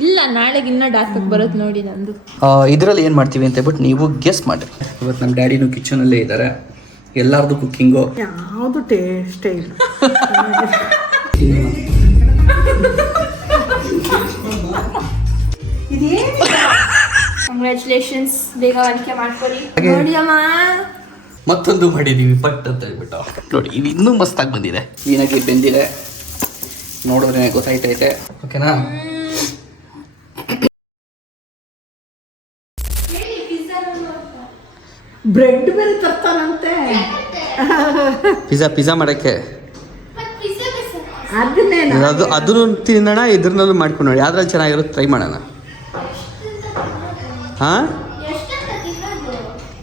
ಇಲ್ಲ ನಾಳೆಗೆ ಇನ್ನೂ ಡಾರ್ಕ್ ಬರುತ್ತೆ ನೋಡಿ ನಂದು. ಇದರಲ್ಲಿ ಏನು ಮಾಡ್ತೀವಿ ಅಂತ ಹೇಳ್ಬಿಟ್ಟು ನೀವು ಗೆಸ್ ಮಾಡಿ. ಇವತ್ತು ನಮ್ಮ ಡ್ಯಾಡಿನೂ ಕಿಚನಲ್ಲೇ ಇದ್ದಾರೆ. ಎಲ್ಲಾರ್ದು ಕುಕ್ಕಿಂಗು ಯಾವುದು ಟೇಸ್ಟೇ ಇಲ್ಲ. ಕಂಗ್ರ್ಯಾಚುಲೇಷನ್ಸ್, ಬೇಗ ಅಡಿಕೆ ಮಾಡ್ಕೊಳ್ಳಿ. ನೋಡಿ ಅಮ್ಮ, ಮತ್ತೊಂದು ಮಾಡಿದೀವಿ ಪಟ್ ಅಂತ ಹೇಳ್ಬಿಟ್ಟು. ನೋಡಿ ಇದು ಇನ್ನೂ ಮಸ್ತಾಗಿ ಬಂದಿದೆ, ಕ್ಲೀನಾಗಿ ಬೆಂದಿದೆ, ನೋಡಿದ್ರೆ ಗೊತ್ತಾಯ್ತೈತೆ. ಓಕೆನಾ? ಬ್ರೆಡ್ ಬೇರೆ ತರ್ತಾರಂತೆ ಪಿಜ್ಜಾ ಮಾಡೋಕ್ಕೆ. ಅದನ್ನೇ ಅದನ್ನು ತಿನ್ನೋಣ, ಇದ್ರನ್ನೂ ಮಾಡ್ಕೊಂಡು ನೋಡಿ ಯಾವ್ದ್ರಲ್ಲಿ ಚೆನ್ನಾಗಿರುತ್ತೆ ಟ್ರೈ ಮಾಡೋಣ. ಹಾಂ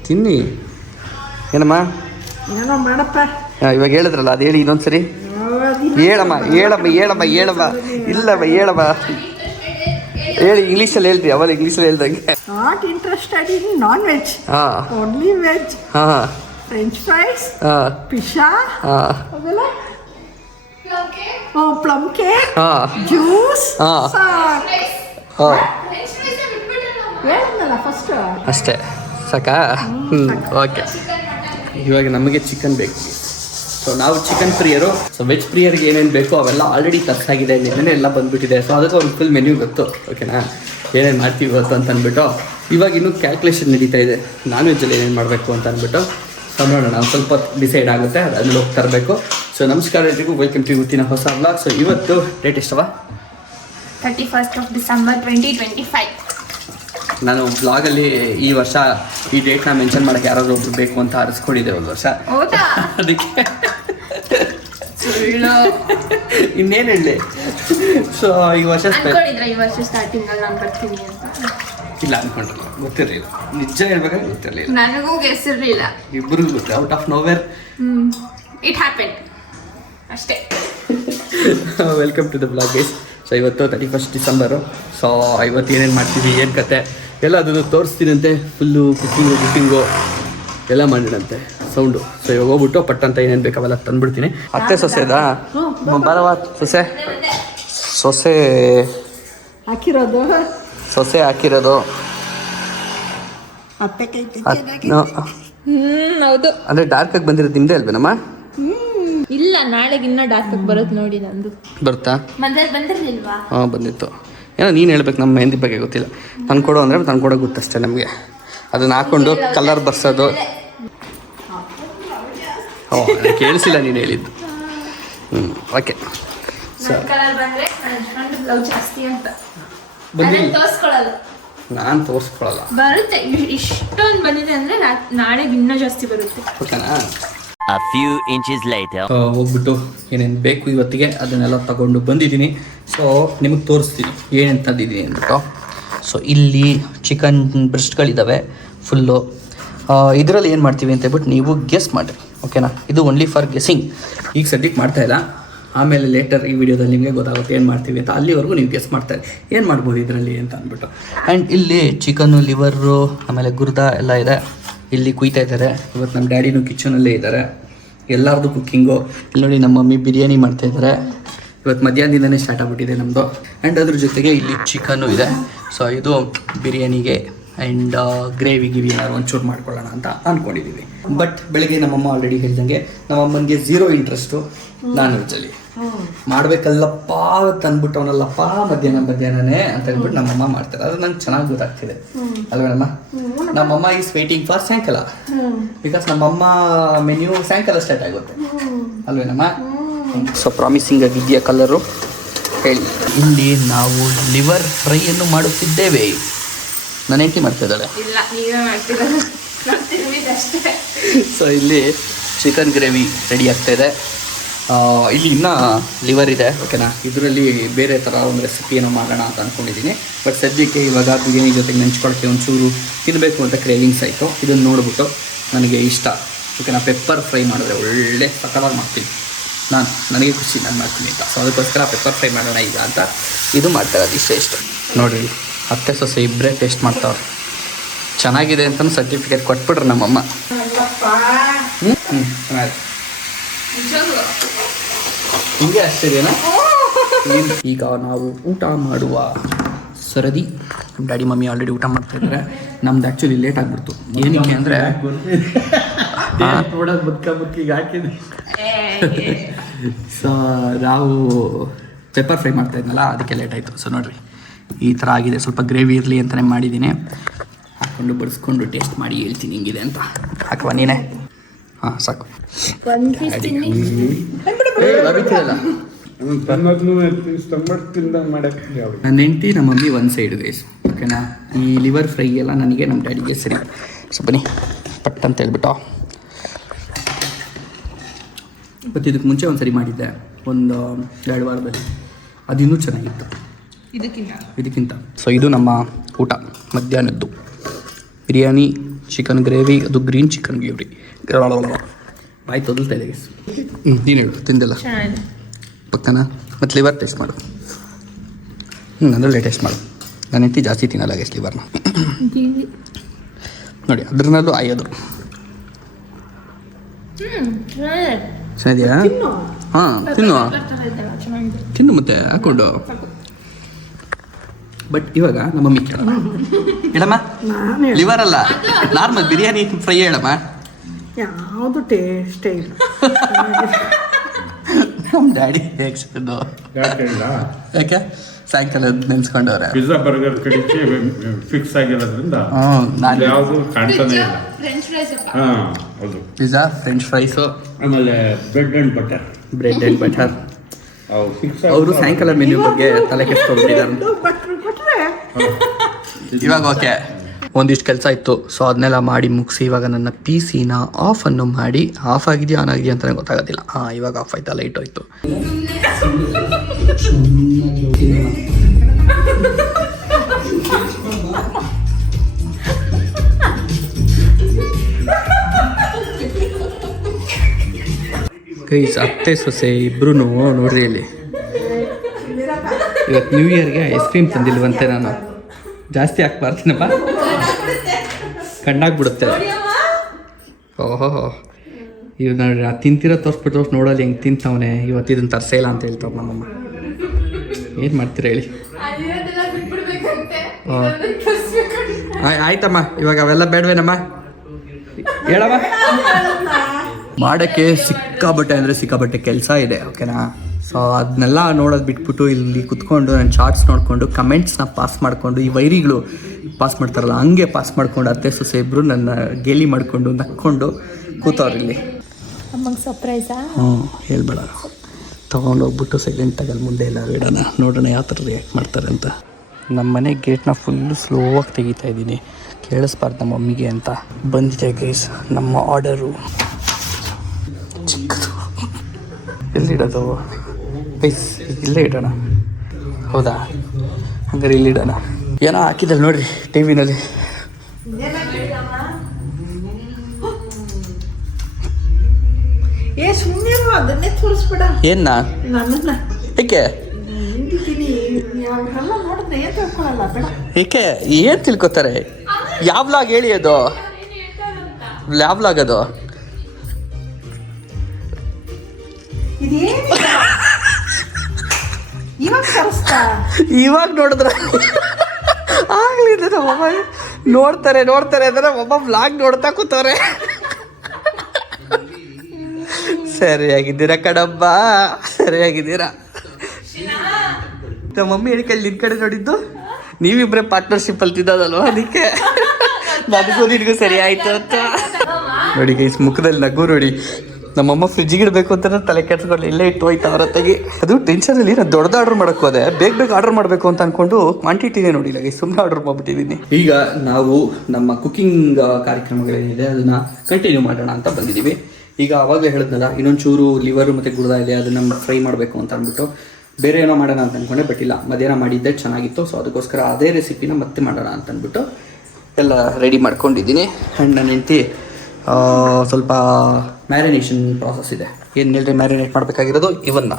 ತಿನ್ನಿ. ಏನಮ್ಮ ಏನೋ ಮಾಡಪ್ಪ. ಇವಾಗ ಹೇಳಿದ್ರಲ್ಲ ಅದು ಹೇಳಿ ಇನ್ನೊಂದ್ಸರಿ. ಹೇಳಮ್ಮ ಹೇಳಮ್ಮ ಹೇಳಮ್ಮ ಹೇಳಮ್ಮ ಇಲ್ಲಮ್ಮ ಹೇಳಮ್ಮ ಹೇಳಿ. ಇಂಗ್ಲೀಷಲ್ಲಿ ಹೇಳ್ರಿ, ಅವಲ್ಲ ಇಂಗ್ಲೀಷಲ್ಲಿ ಹೇಳ್ದಂಗೆ. Not interested in non veg, only veg. ಹಾಂ, ಫ್ರೆಂಚ್ ಫ್ರೈಸ್, ಹಾಂ, ಪಿಜ್ಜಾ, ಅವೆಲ್ಲ ಪ್ಲಮ್ ಕೇಕ್, ಜ್ಯೂಸ್, ಹೇಳಿದ್ನಲ್ಲ ಫಸ್ಟ್. ಅಷ್ಟೇ ಸಾಕಾ? ಓಕೆ. ಇವಾಗ ನಮಗೆ ಚಿಕನ್ ಬೇಕು. ಸೊ ನಾವು ಚಿಕನ್ ಪ್ರಿಯರು. ಸೊ ವೆಜ್ ಪ್ರಿಯರಿಗೆ ಏನೇನು ಬೇಕೋ ಅವೆಲ್ಲ ಆಲ್ರೆಡಿ ತರ್ಸಾಗಿದೆ, ನಿನ್ನೆ ಎಲ್ಲ ಬಂದುಬಿಟ್ಟಿದೆ. ಸೊ ಅದಕ್ಕೆ ಒಂದು ಫುಲ್ ಮೆನ್ಯೂ ಗೊತ್ತು. ಓಕೆನಾ? ಏನೇನು ಮಾಡ್ತೀವಿ ಇವತ್ತು ಅಂತ ಅಂದ್ಬಿಟ್ಟು ಇವಾಗ ಇನ್ನೂ ಕ್ಯಾಲ್ಕುಲೇಷನ್ ನಡೀತಾ ಇದೆ, ನಾನ್ ವೆಜ್ಜಲ್ಲಿ ಏನೇನು ಮಾಡಬೇಕು ಅಂತ ಅಂದ್ಬಿಟ್ಟು. ಸೊ ನೋಡೋಣ, ಒಂದು ಸ್ವಲ್ಪ ಡಿಸೈಡ್ ಆಗುತ್ತೆ, ಅದ್ರಲ್ಲಿ ಹೋಗಿ ತರಬೇಕು. ಸೊ ನಮಸ್ಕಾರ ಎಲ್ರಿಗೂ, ವೆಲ್ಕಮ್ ಟು ಇವತ್ತಿನ ಹೊಸ ವ್ಲಾಗ್. ಸೊ ಇವತ್ತು ಡೇಟ್ ಎಷ್ಟವ? 31st of December 2025. ನಾನು ಬ್ಲಾಗಲ್ಲಿ ಈ ವರ್ಷ ಈ ಡೇಟ್ನ ಮೆನ್ಷನ್ ಮಾಡೋಕ್ಕೆ ಯಾರಾದರೂ ಒಬ್ರು ಬೇಕು ಅಂತ ಅರಿಸ್ಕೊಂಡಿದ್ದೆ ಒಂದು ವರ್ಷ. ಅದಕ್ಕೆ ಇನ್ನೇನು ಹೇಳಿ. ಸೊ ಈ ವರ್ಷ ಸ್ಟಾರ್ಟಿಂಗಲ್ಲಿ ನಾನು ಬರ್ತೀನಿ ಅಂತ ಇಲ್ಲ ಅನ್ಕೊಂಡ್ರಲ್ಲ, ಗೊತ್ತಿರಲಿಲ್ಲ. ನಿಜ ಹೇಳ್ಬೇಕಾದ್ರೆ ಗೊತ್ತಿರಲಿಲ್ಲ, ನನಗೂ ಗೆಸ್ಸಿರಲಿಲ್ಲ. ಇಬ್ಬರಿಗೂ ಗೊತ್ತು, out of nowhere it happened ಅಷ್ಟೇ. Welcome to the blog guys. So ಇವತ್ತು 31st ಡಿಸೆಂಬರು. ಸೊ ಇವತ್ತು ಏನೇನು ಮಾಡ್ತೀವಿ, ಏನು ಕತೆ ಎಲ್ಲ ಅದನ್ನು ತೋರಿಸ್ತೀನಂತೆ. ಫುಲ್ಲು ಕುಕ್ಕಿಂಗು ಎಲ್ಲ ಮಾಡಿದಂತೆ ಸೌಂಡು. ಸೊ ಇವಾಗ ಹೋಗ್ಬಿಟ್ಟು ಪಟ್ ಅಂತ ಏನೇನು ಬೇಕು ಅವೆಲ್ಲ ತಂದ್ಬಿಡ್ತೀನಿ. ಅತ್ತೆ ಸೊಸೆದಾ ಬರವ? ಸೊಸೆ ಹಾಕಿರೋದು, ಸೊಸೆ ಹಾಕಿರೋದು ಹೌದು. ಅಂದರೆ ಡಾರ್ಕಾಗಿ ಬಂದಿರೋದು ನಿಮ್ಮದೇ ಅಲ್ವೇನಮ್ಮ? ಇಲ್ಲ ನಾಳೆಗೆ ಇನ್ನೂ ಡಾರ್ಕ್ ಬರುತ್ತೆ ನೋಡಿ ನಂದು. ಬರ್ತಾ? ಬಂದಿರ್ಲಿಲ್ವಾ? ಹಾಂ ಬಂದಿತ್ತು. ಏನೋ ನೀನು ಹೇಳ್ಬೇಕು, ನಮ್ಮ ಮೆಹಂದಿ ಬಗ್ಗೆ ಗೊತ್ತಿಲ್ಲ. ತಂದ್ಕೊಡು ಅಂದರೆ ತಂದ್ಕೊಡೋ ಗೊತ್ತಷ್ಟೇ ನಮಗೆ. ಅದನ್ನು ಹಾಕ್ಕೊಂಡು ಕಲರ್ ಬರ್ಸೋದು. ಕೇಳಿಸಿಲ್ಲ ನೀನು ಹೇಳಿದ್ದು. ಓಕೆ. ನಾನು ತೋರಿಸ್ಕೊಳ್ಳಲ್ಲ. ಬರುತ್ತೆ, ಇಷ್ಟೊಂದು ಬಂದಿದೆ ಅಂದರೆ ನಾಳೆಗೆ ಇನ್ನೂ ಜಾಸ್ತಿ ಬರುತ್ತೆ. ಓಕೆನಾ? A few inches later. ಹೋಗ್ಬಿಟ್ಟು ಏನೇನು ಬೇಕು ಇವತ್ತಿಗೆ ಅದನ್ನೆಲ್ಲ ತಗೊಂಡು ಬಂದಿದ್ದೀನಿ. ಸೊ ನಿಮಗೆ ತೋರಿಸ್ತೀನಿ ಏನೇನು ತಂದಿದ್ದೀನಿ ಅಂದ್ಬಿಟ್ಟು. ಸೊ ಇಲ್ಲಿ ಚಿಕನ್ ಬ್ರೆಸ್ಟ್ಗಳಿದ್ದಾವೆ ಫುಲ್ಲು. ಇದರಲ್ಲಿ ಏನು ಮಾಡ್ತೀವಿ ಅಂತ ಹೇಳ್ಬಿಟ್ಟು ನೀವು ಗೆಸ್ ಮಾಡಿರಿ. ಓಕೆನಾ? ಇದು ಓನ್ಲಿ ಫಾರ್ ಗೆಸ್ಸಿಂಗ್. ಈಗ ಸದ್ಯಕ್ಕೆ ಮಾಡ್ತಾಯಿಲ್ಲ, ಆಮೇಲೆ ಲೇಟರ್ ಈ ವಿಡಿಯೋದಲ್ಲಿ ನಿಮಗೆ ಗೊತ್ತಾಗುತ್ತೆ ಏನು ಮಾಡ್ತೀವಿ ಅಂತ. ಅಲ್ಲಿವರೆಗೂ ನೀವು ಗೆಸ್ ಮಾಡ್ತಾರೆ ಏನು ಮಾಡ್ಬೋದು ಇದರಲ್ಲಿ ಅಂತ ಅಂದ್ಬಿಟ್ಟು. ಆ್ಯಂಡ್ ಇಲ್ಲಿ ಚಿಕನ್ನು, ಲಿವರು, ಆಮೇಲೆ ಗುರ್ದ ಎಲ್ಲ ಇದೆ. ಇಲ್ಲಿ ಕುಯ್ತಾ ಇದ್ದಾರೆ. ಇವತ್ತು ನಮ್ಮ ಡ್ಯಾಡಿನೂ ಕಿಚನಲ್ಲೇ ಇದ್ದಾರೆ, ಎಲ್ಲರದು ಕುಕ್ಕಿಂಗು. ಇಲ್ಲಿ ನೋಡಿ ನಮ್ಮ ಮಮ್ಮಿ ಬಿರಿಯಾನಿ ಮಾಡ್ತಾಯಿದ್ದಾರೆ. ಇವತ್ತು ಮಧ್ಯಾಹ್ನದಿಂದನೇ ಸ್ಟಾರ್ಟ್ ಆಗಿಬಿಟ್ಟಿದೆ ನಮ್ಮದು. ಆ್ಯಂಡ್ ಅದ್ರ ಜೊತೆಗೆ ಇಲ್ಲಿ ಚಿಕನ್ನು ಇದೆ. ಸೊ ಇದು ಬಿರಿಯಾನಿಗೆ ಆ್ಯಂಡ್ ಗ್ರೇವಿಗೆ ಏನಾದ್ರು ಒಂಚೂರು ಮಾಡ್ಕೊಳ್ಳೋಣ ಅಂತ ಅಂದ್ಕೊಂಡಿದ್ದೀವಿ. ಬಟ್ ಬೆಳಗ್ಗೆ ನಮ್ಮಮ್ಮ ಆಲ್ರೆಡಿ ಹೇಳ್ದಂಗೆ ನಮ್ಮಮ್ಮನಿಗೆ 0 ಇಂಟ್ರೆಸ್ಟು ನಾನ್ ವೆಜ್ಜಲ್ಲಿ. ಮಾಡಬೇಕಲ್ಲಪ್ಪ ತಂದ್ಬಿಟ್ಟು ಅವನಲ್ಲಪ್ಪ ಮಧ್ಯಾಹ್ನನೇ ಅಂತ ಹೇಳ್ಬಿಟ್ಟು ನಮ್ಮಮ್ಮ ಮಾಡ್ತಾರೆ. ಅದು ನಂಗೆ ಚೆನ್ನಾಗಿ ಗೊತ್ತಾಗ್ತಿದೆ ಅಲ್ವೇನಮ್ಮ? ನಮ್ಮಮ್ಮ ಈಸ್ ವೇಟಿಂಗ್ ಫಾರ್ ಸಾಯಂಕಾಲ, ಬಿಕಾಸ್ ನಮ್ಮಮ್ಮ ಮೆನ್ಯೂ ಸಾಯಂಕಾಲ ಸ್ಟಾರ್ಟ್ ಆಗುತ್ತೆ ಅಲ್ವೇನಮ್ಮ? ಸೊ ಪ್ರಾಮಿಸಿಂಗ್ ಆಗಿದೆಯಾ ಕಲರು ಹೇಳಿ. ಇಲ್ಲಿ ನಾವು ಲಿವರ್ ಫ್ರೈಯನ್ನು ಮಾಡುತ್ತಿದ್ದೇವೆ. ನನ್ನ ಹೆಂಡತಿ ಮಾಡ್ತಾ ಇದ್ದಾಳೆ. ಸೊ ಇಲ್ಲಿ ಚಿಕನ್ ಗ್ರೇವಿ ರೆಡಿ ಆಗ್ತಾಯಿದೆ. ಇಲ್ಲಿ ಇನ್ನೂ ಲಿವರ್ ಇದೆ. ಓಕೆನಾ? ಇದರಲ್ಲಿ ಬೇರೆ ಥರ ಒಂದು ರೆಸಿಪಿ ಏನೋ ಮಾಡೋಣ ಅಂತ ಅಂದ್ಕೊಂಡಿದ್ದೀನಿ. ಬಟ್ ಸದ್ಯಕ್ಕೆ ಇವಾಗ ಬಿರಿಯಾನಿ ಜೊತೆಗೆ ನೆಂಚ್ಕೊಳಕ್ಕೆ ಒಂಚೂರು ತಿನ್ನಬೇಕು ಅಂತ ಕ್ರೇವಿಂಗ್ಸ್ ಆಯಿತು. ಇದನ್ನು ನೋಡ್ಬಿಟ್ಟು ನನಗೆ ಇಷ್ಟ. ಓಕೆನಾ? ಪೆಪ್ಪರ್ ಫ್ರೈ ಮಾಡಿದ್ರೆ ಒಳ್ಳೆ ಸಕ್ಕತ್ತಾಗಿ ಮಾಡ್ತೀನಿ ನನಗೆ ಖುಷಿ, ನಾನು ಮಾಡ್ತೀನಿ ಅಂತ. ಸೊ ಅದಕ್ಕೋಸ್ಕರ ಪೆಪ್ಪರ್ ಫ್ರೈ ಮಾಡೋಣ ಈಗ ಅಂತ ಇದು ಮಾಡ್ತಾರೆ. ಇಷ್ಟ ನೋಡಿರಿ, ಅತ್ತೆ ಸೊಸೆ ಇಬ್ಬರೇ ಟೇಸ್ಟ್ ಮಾಡ್ತಾವ್ರೆ. ಚೆನ್ನಾಗಿದೆ ಅಂತ ಸರ್ಟಿಫಿಕೇಟ್ ಕೊಟ್ಬಿಟ್ರೆ ನಮ್ಮಮ್ಮ. ಚೆನ್ನಾಗಿದೆ. ಹಿಂಗೆ ಅಷ್ಟಿದೆನಾ? ಈಗ ನಾವು ಊಟ ಮಾಡುವ ಸರದಿ. ನಮ್ಮ ಡ್ಯಾಡಿ ಮಮ್ಮಿ ಆಲ್ರೆಡಿ ಊಟ ಮಾಡ್ತಾಯಿದ್ದಾರೆ. ನಮ್ದು ಆ್ಯಕ್ಚುಲಿ ಲೇಟ್ ಆಗಿಬಿಡ್ತು. ಏನಕ್ಕೆ ಅಂದರೆ ಸೊ ನಾವು ಪೆಪ್ಪರ್ ಫ್ರೈ ಮಾಡ್ತಾಯಿದ್ನಲ್ಲ, ಅದಕ್ಕೆ ಲೇಟ್ ಆಯಿತು. ಸೊ ನೋಡಿರಿ ಈ ಥರ ಆಗಿದೆ. ಸ್ವಲ್ಪ ಗ್ರೇವಿ ಇರಲಿ ಅಂತಲೇ ಮಾಡಿದ್ದೀನಿ. ಹಾಕ್ಕೊಂಡು ಬಡಿಸ್ಕೊಂಡು ಟೇಸ್ಟ್ ಮಾಡಿ ಹೇಳ್ತೀನಿ ಹಿಂಗಿದೆ ಅಂತ. ಹಾಕುವ ನೀನೇ? ಹಾಂ ಸಾಕು. ನನ್ನ ಹೆಂಡತಿ ನಮ್ಮ ಮಮ್ಮಿ ಒಂದು ಸೈಡ್ ಗೈಸ್, ಓಕೆನಾ. ಈ ಲಿವರ್ ಫ್ರೈ ಎಲ್ಲ ನನಗೆ, ನಮ್ಮ ಡ್ಯಾಡಿಗೆ ಸರಿ. ಸೊ ಬನ್ನಿ ಪಟ್ ಅಂತ ಹೇಳ್ಬಿಟ್ಟು. ಮತ್ತು ಇದಕ್ಕೆ ಮುಂಚೆ ಒಂದು ಸರಿ ಮಾಡಿದ್ದೆ, ಒಂದು 2 ವಾರದಲ್ಲಿ. ಅದು ಇನ್ನೂ ಚೆನ್ನಾಗಿತ್ತು ಇದಕ್ಕಿಂತ. ಸೊ ಇದು ನಮ್ಮ ಊಟ ಮಧ್ಯಾಹ್ನದ್ದು. ಬಿರಿಯಾನಿ, ಚಿಕನ್ ಗ್ರೇವಿ, ಅದು ಗ್ರೀನ್ ಚಿಕನ್ ಗ್ರೇವಿ. ಬಾಯಿ ತೊದಲ್ತಾ ಇದೆ ಗೈಸ್. ನೀನು ಹೇಳು, ತಿಂದಿಲ್ಲ ಪಕ್ಕನ. ಮತ್ತು ಲಿವರ್ ಟೇಸ್ಟ್ ಮಾಡು. ಅದರಲ್ಲೇ ಟೇಸ್ಟ್ ಮಾಡು. ನನ್ನ ಹೆಂಡತಿ ಜಾಸ್ತಿ ತಿನ್ನಲ್ಲ ಗೈಸ್ ಲಿವರ್ನ. ನೋಡಿ ಅದ್ರನ್ನಲ್ಲೂ ಆಯೋದು. ಚೆನ್ನಾಗಿದೆಯಾ? ಹಾಂ ತಿನ್ನು ಮತ್ತೆ ಹಾಕ್ಕೊಂಡು. ಬಟ್ ಇವಾಗ ನಮ್ಮ ಮಮ್ಮಿ ಕೇಳಮ್ಮ, ಹೇಳಮ್ಮ. ಲಿವರ್ ಅಲ್ಲ, ನಾರ್ಮಲ್ ಬಿರಿಯಾನಿ ಫ್ರೈ ಹೇಳಮ್ಮ. ಯಾವುದು ಟೇಸ್ಟೇ ಇಲ್ಲ. ನಮ್ಮ ಡ್ಯಾಡಿ ಹೇಗಿದ್ದು ಯಾಕೆ ಸಾಯಂಕಾಲ ನೆನ್ಸ್ಕೊಂಡವ್ರೆ. ಪಿಜ್ಜಾ ಬರ್ಗರ್ ಕಡಿಕೆ ಫಿಕ್ಸ್ ಆಗಿರೋದ್ರಿಂದ ನಾನು ಯಾವುದು ಕಾಣ್ತಾನೆ ಇಲ್ಲ. ಹೌದು, ಪಿಜ್ಜಾ, ಫ್ರೆಂಚ್ ಫ್ರೈಸು, ಆಮೇಲೆ ಬ್ರೆಡ್ ಆ್ಯಂಡ್ ಬಟರ್. ಅವರು ಸಾಯಂಕಾಲ ಮೆನ್ಯೂ ಬಗ್ಗೆ ತಲೆ ಕೆಡಿಸ್ಕೊಂಡ್ಬಿಟ್ಟಿದ್ದಾರೆ. ಇವಾಗ ಓಕೆ, ಒಂದಿಷ್ಟು ಕೆಲಸ ಇತ್ತು. ಸೊ ಅದನ್ನೆಲ್ಲ ಮಾಡಿ ಮುಗಿಸಿ ಇವಾಗ ನನ್ನ PC-ನ ಆಫನ್ನು ಮಾಡಿ, ಆಫ್ ಆಗಿದೆಯಾ ಆನ್ ಆಗಿದೆಯಾ ಅಂತಲೇ ಗೊತ್ತಾಗೋದಿಲ್ಲ. ಹಾಂ ಇವಾಗ ಆಫ್ ಆಯ್ತಾ, ಲೈಟ್ ಹೋಯ್ತು. ಗೈಸ್ ಅತ್ತೆ ಸೊಸೆ ಇಬ್ರು ನೋಡ್ರಿ ಇಲ್ಲಿ. ಇವತ್ತು ನ್ಯೂ ಇಯರ್ಗೆ ಐಸ್ ಕ್ರೀಮ್ ತಂದಿಲ್ವಂತೆ. ನಾನು ಜಾಸ್ತಿ ಹಾಕ್ಬಾರ್ತೀನಪ್ಪ, ಕಣ್ಣಾಗ್ಬಿಡುತ್ತೆ. ಓಹೋ ಇವ್ ನೋಡ್ರಿ, ತಿಂತಿರೋ ತೋರಿಸ್ಬಿಟ್ಟು ನೋಡೋದು ಹೆಂಗೆ ತಿಂತವನೆ. ಇವತ್ತು ಇದನ್ನು ತರ್ಸೇ ಇಲ್ಲ ಅಂತ ಹೇಳ್ತಾವ ನಮ್ಮಮ್ಮ. ಏನು ಮಾಡ್ತೀರಾ ಹೇಳಿ? ಆಯ್ತಮ್ಮ, ಇವಾಗ ಅವೆಲ್ಲ ಬೇಡವೇನಮ್ಮ? ಹೇಳಮ್ಮ. ಮಾಡೋಕ್ಕೆ ಸಿಕ್ಕಾಬಟ್ಟೆ ಕೆಲಸ ಇದೆ, ಓಕೆನಾ. ಸೊ ಅದನ್ನೆಲ್ಲ ನೋಡೋದು ಬಿಟ್ಬಿಟ್ಟು ಇಲ್ಲಿ ಕುತ್ಕೊಂಡು ನಾನು ಚಾರ್ಟ್ಸ್ ನೋಡಿಕೊಂಡು ಕಮೆಂಟ್ಸ್ನ ಪಾಸ್ ಮಾಡಿಕೊಂಡು, ಈ ವೈರಿಗಳು ಪಾಸ್ ಮಾಡ್ತಾರಲ್ಲ ಹಂಗೆ ಪಾಸ್ ಮಾಡ್ಕೊಂಡು ಅತ್ತೆ ಸೊಸೆ ಇಬ್ಬರು ನನ್ನ ಗೇಲಿ ಮಾಡಿಕೊಂಡು ನಕ್ಕೊಂಡು ಕೂತವ್ರು ಇಲ್ಲಿ. ಅಮ್ಮಂಗೆ ಸರ್ಪ್ರೈಸಾ? ಹೇಳ್ಬೇಡ, ತೊಗೊಂಡೋಗ್ಬಿಟ್ಟು ಸೈಲೆಂಟಾಗಿ ಅಲ್ಲಿ ಮುಂದೆ ಎಲ್ಲರೂ ಇಡೋಣ, ನೋಡೋಣ ಯಾವ ಥರ ರಿಯಾಕ್ಟ್ ಮಾಡ್ತಾರೆ ಅಂತ. ನಮ್ಮ ಮನೆ ಗೇಟ್ನ ಫುಲ್ಲು ಸ್ಲೋವಾಗಿ ತೆಗಿತಾ ಇದ್ದೀನಿ, ಕೇಳಿಸ್ಬಾರ್ದು ನಮ್ಮ ಮಮ್ಮಿಗೆ ಅಂತ. ಬಂದಿದೆ ಗೈಸ್ ನಮ್ಮ ಆರ್ಡರು. ಚಿಕ್ಕದು ಎಲ್ಲಿಡೋದು ಗೈಸ್? ಇಲ್ಲೇ ಇಡೋಣ. ಹೌದಾ? ಹಂಗಾರೆ ಇಲ್ಲಿಡೋಣ. ಏನೋ ಹಾಕಿದ್ದಲ್ಲ ನೋಡ್ರಿ ಟಿವಿನಲ್ಲಿ. ಅದನ್ನೇ ತೋರಿಸ್ಬೇಡ. ಏನ್ನ? ನನ್ನನ್ನ ಏಕೆ? ನೋಡಿದ್ರೆ ಏನ್ ತಿಳ್ಕೊಳಲ್ಲ, ಬೇಡ. ಏಕೆ? ಏನು ತಿಳ್ಕೊತಾರೆ? ಯಾವ ವ್ಲಾಗ್ ಹೇಳಿ ಅದು? ಯಾವ ವ್ಲಾಗ್ ಅದು? ಇವಾಗ ನೋಡಿದ್ರ ಆಗ್ಲಿದೆ. ನಮ್ಮಮ್ಮ ನೋಡ್ತಾರೆ ಅಂದ್ರೆ ಒಬ್ಬ ವ್ಲಾಗ್ ನೋಡ್ತಾ ಕೂತವ್ರೆ. ಸರಿಯಾಗಿದ್ದೀರಾ ಕಡಬ್ಬ, ಸರಿಯಾಗಿದ್ದೀರಾ. ನಮ್ಮ ಮಮ್ಮಿ ಹೇಳಿಕಲ್ಲಿ ನಿನ್ ಕಡೆ ನೋಡಿದ್ದು, ನೀವಿಬ್ಬರೇ ಪಾರ್ಟ್ನರ್ಶಿಪ್ಪಲ್ಲಿ ತಿದ್ದದಲ್ವ, ಅದಕ್ಕೆ ನನಗೂ ನಿನಗೂ ಸರಿ ಆಯ್ತು ಅಂತ. ನೋಡಿ ಗೈಸ್ ಮುಖದಲ್ಲಿ ನಗು ನೋಡಿ. ನಮ್ಮಮ್ಮ ಫ್ರಿಜ್ಜಿಗೆ ಇಡಬೇಕು ಅಂತ ತಲೆ ಕೆಡ್ಸ್ಕೊಂಡು ಇಲ್ಲೇ ಇಟ್ಟು ಹೋಯ್ತು ಅವ್ರ ತೆಗಿ. ಅದು ಟೆನ್ಷನಲ್ಲಿ ನಾನು ದೊಡ್ಡದು ಆರ್ಡರ್ ಮಾಡೋಕ್ಕೆ ಹೋದೆ, ಬೇಗ ಆರ್ಡರ್ ಮಾಡಬೇಕು ಅಂತ ಅಂದ್ಕೊಂಡು ಕ್ವಾಂಟಿಟಿನೇ ನೋಡಿಲ್ಲ ಗೈಸ್, ಸುಮ್ಮನೆ ಆರ್ಡರ್ ಮಾಡಿಬಿಟ್ಟಿದ್ದೀನಿ. ಈಗ ನಾವು ನಮ್ಮ ಕುಕ್ಕಿಂಗ್ ಕಾರ್ಯಕ್ರಮಗಳೇನಿದೆ ಅದನ್ನು ಕಂಟಿನ್ಯೂ ಮಾಡೋಣ ಅಂತ ಬಂದಿದ್ದೀವಿ. ಈಗ ಆವಾಗಲೇ ಹೇಳಿದ್ನಲ್ಲ, ಇನ್ನೊಂಚೂರು ಲಿವರು ಮತ್ತು ಗುರ್ದ ಇದೆ, ಅದನ್ನು ಫ್ರೈ ಮಾಡಬೇಕು ಅಂತ ಅಂದ್ಬಿಟ್ಟು ಬೇರೆ ಏನೋ ಮಾಡೋಣ ಅಂತ ಅಂದ್ಕೊಂಡೆ. ಬಟ್ ಇಲ್ಲ, ಮಧ್ಯಾಹ್ನ ಮಾಡಿದ್ದೆ ಚೆನ್ನಾಗಿತ್ತು. ಸೊ ಅದಕ್ಕೋಸ್ಕರ ಅದೇ ರೆಸಿಪಿನ ಮತ್ತೆ ಮಾಡೋಣ ಅಂತ ಅಂದ್ಬಿಟ್ಟು ಎಲ್ಲ ರೆಡಿ ಮಾಡ್ಕೊಂಡಿದ್ದೀನಿ. ಆ್ಯಂಡ್ ನನ್ನ ಹೆಂಡತಿ ಸ್ವಲ್ಪ ಮ್ಯಾರಿನೇಷನ್ ಪ್ರಾಸೆಸ್ ಇದೆ. ಏನು ಹೇಳಿದ್ರೆ ಮ್ಯಾರಿನೇಟ್ ಮಾಡಬೇಕಾಗಿರೋದು ಇವನ್ನ.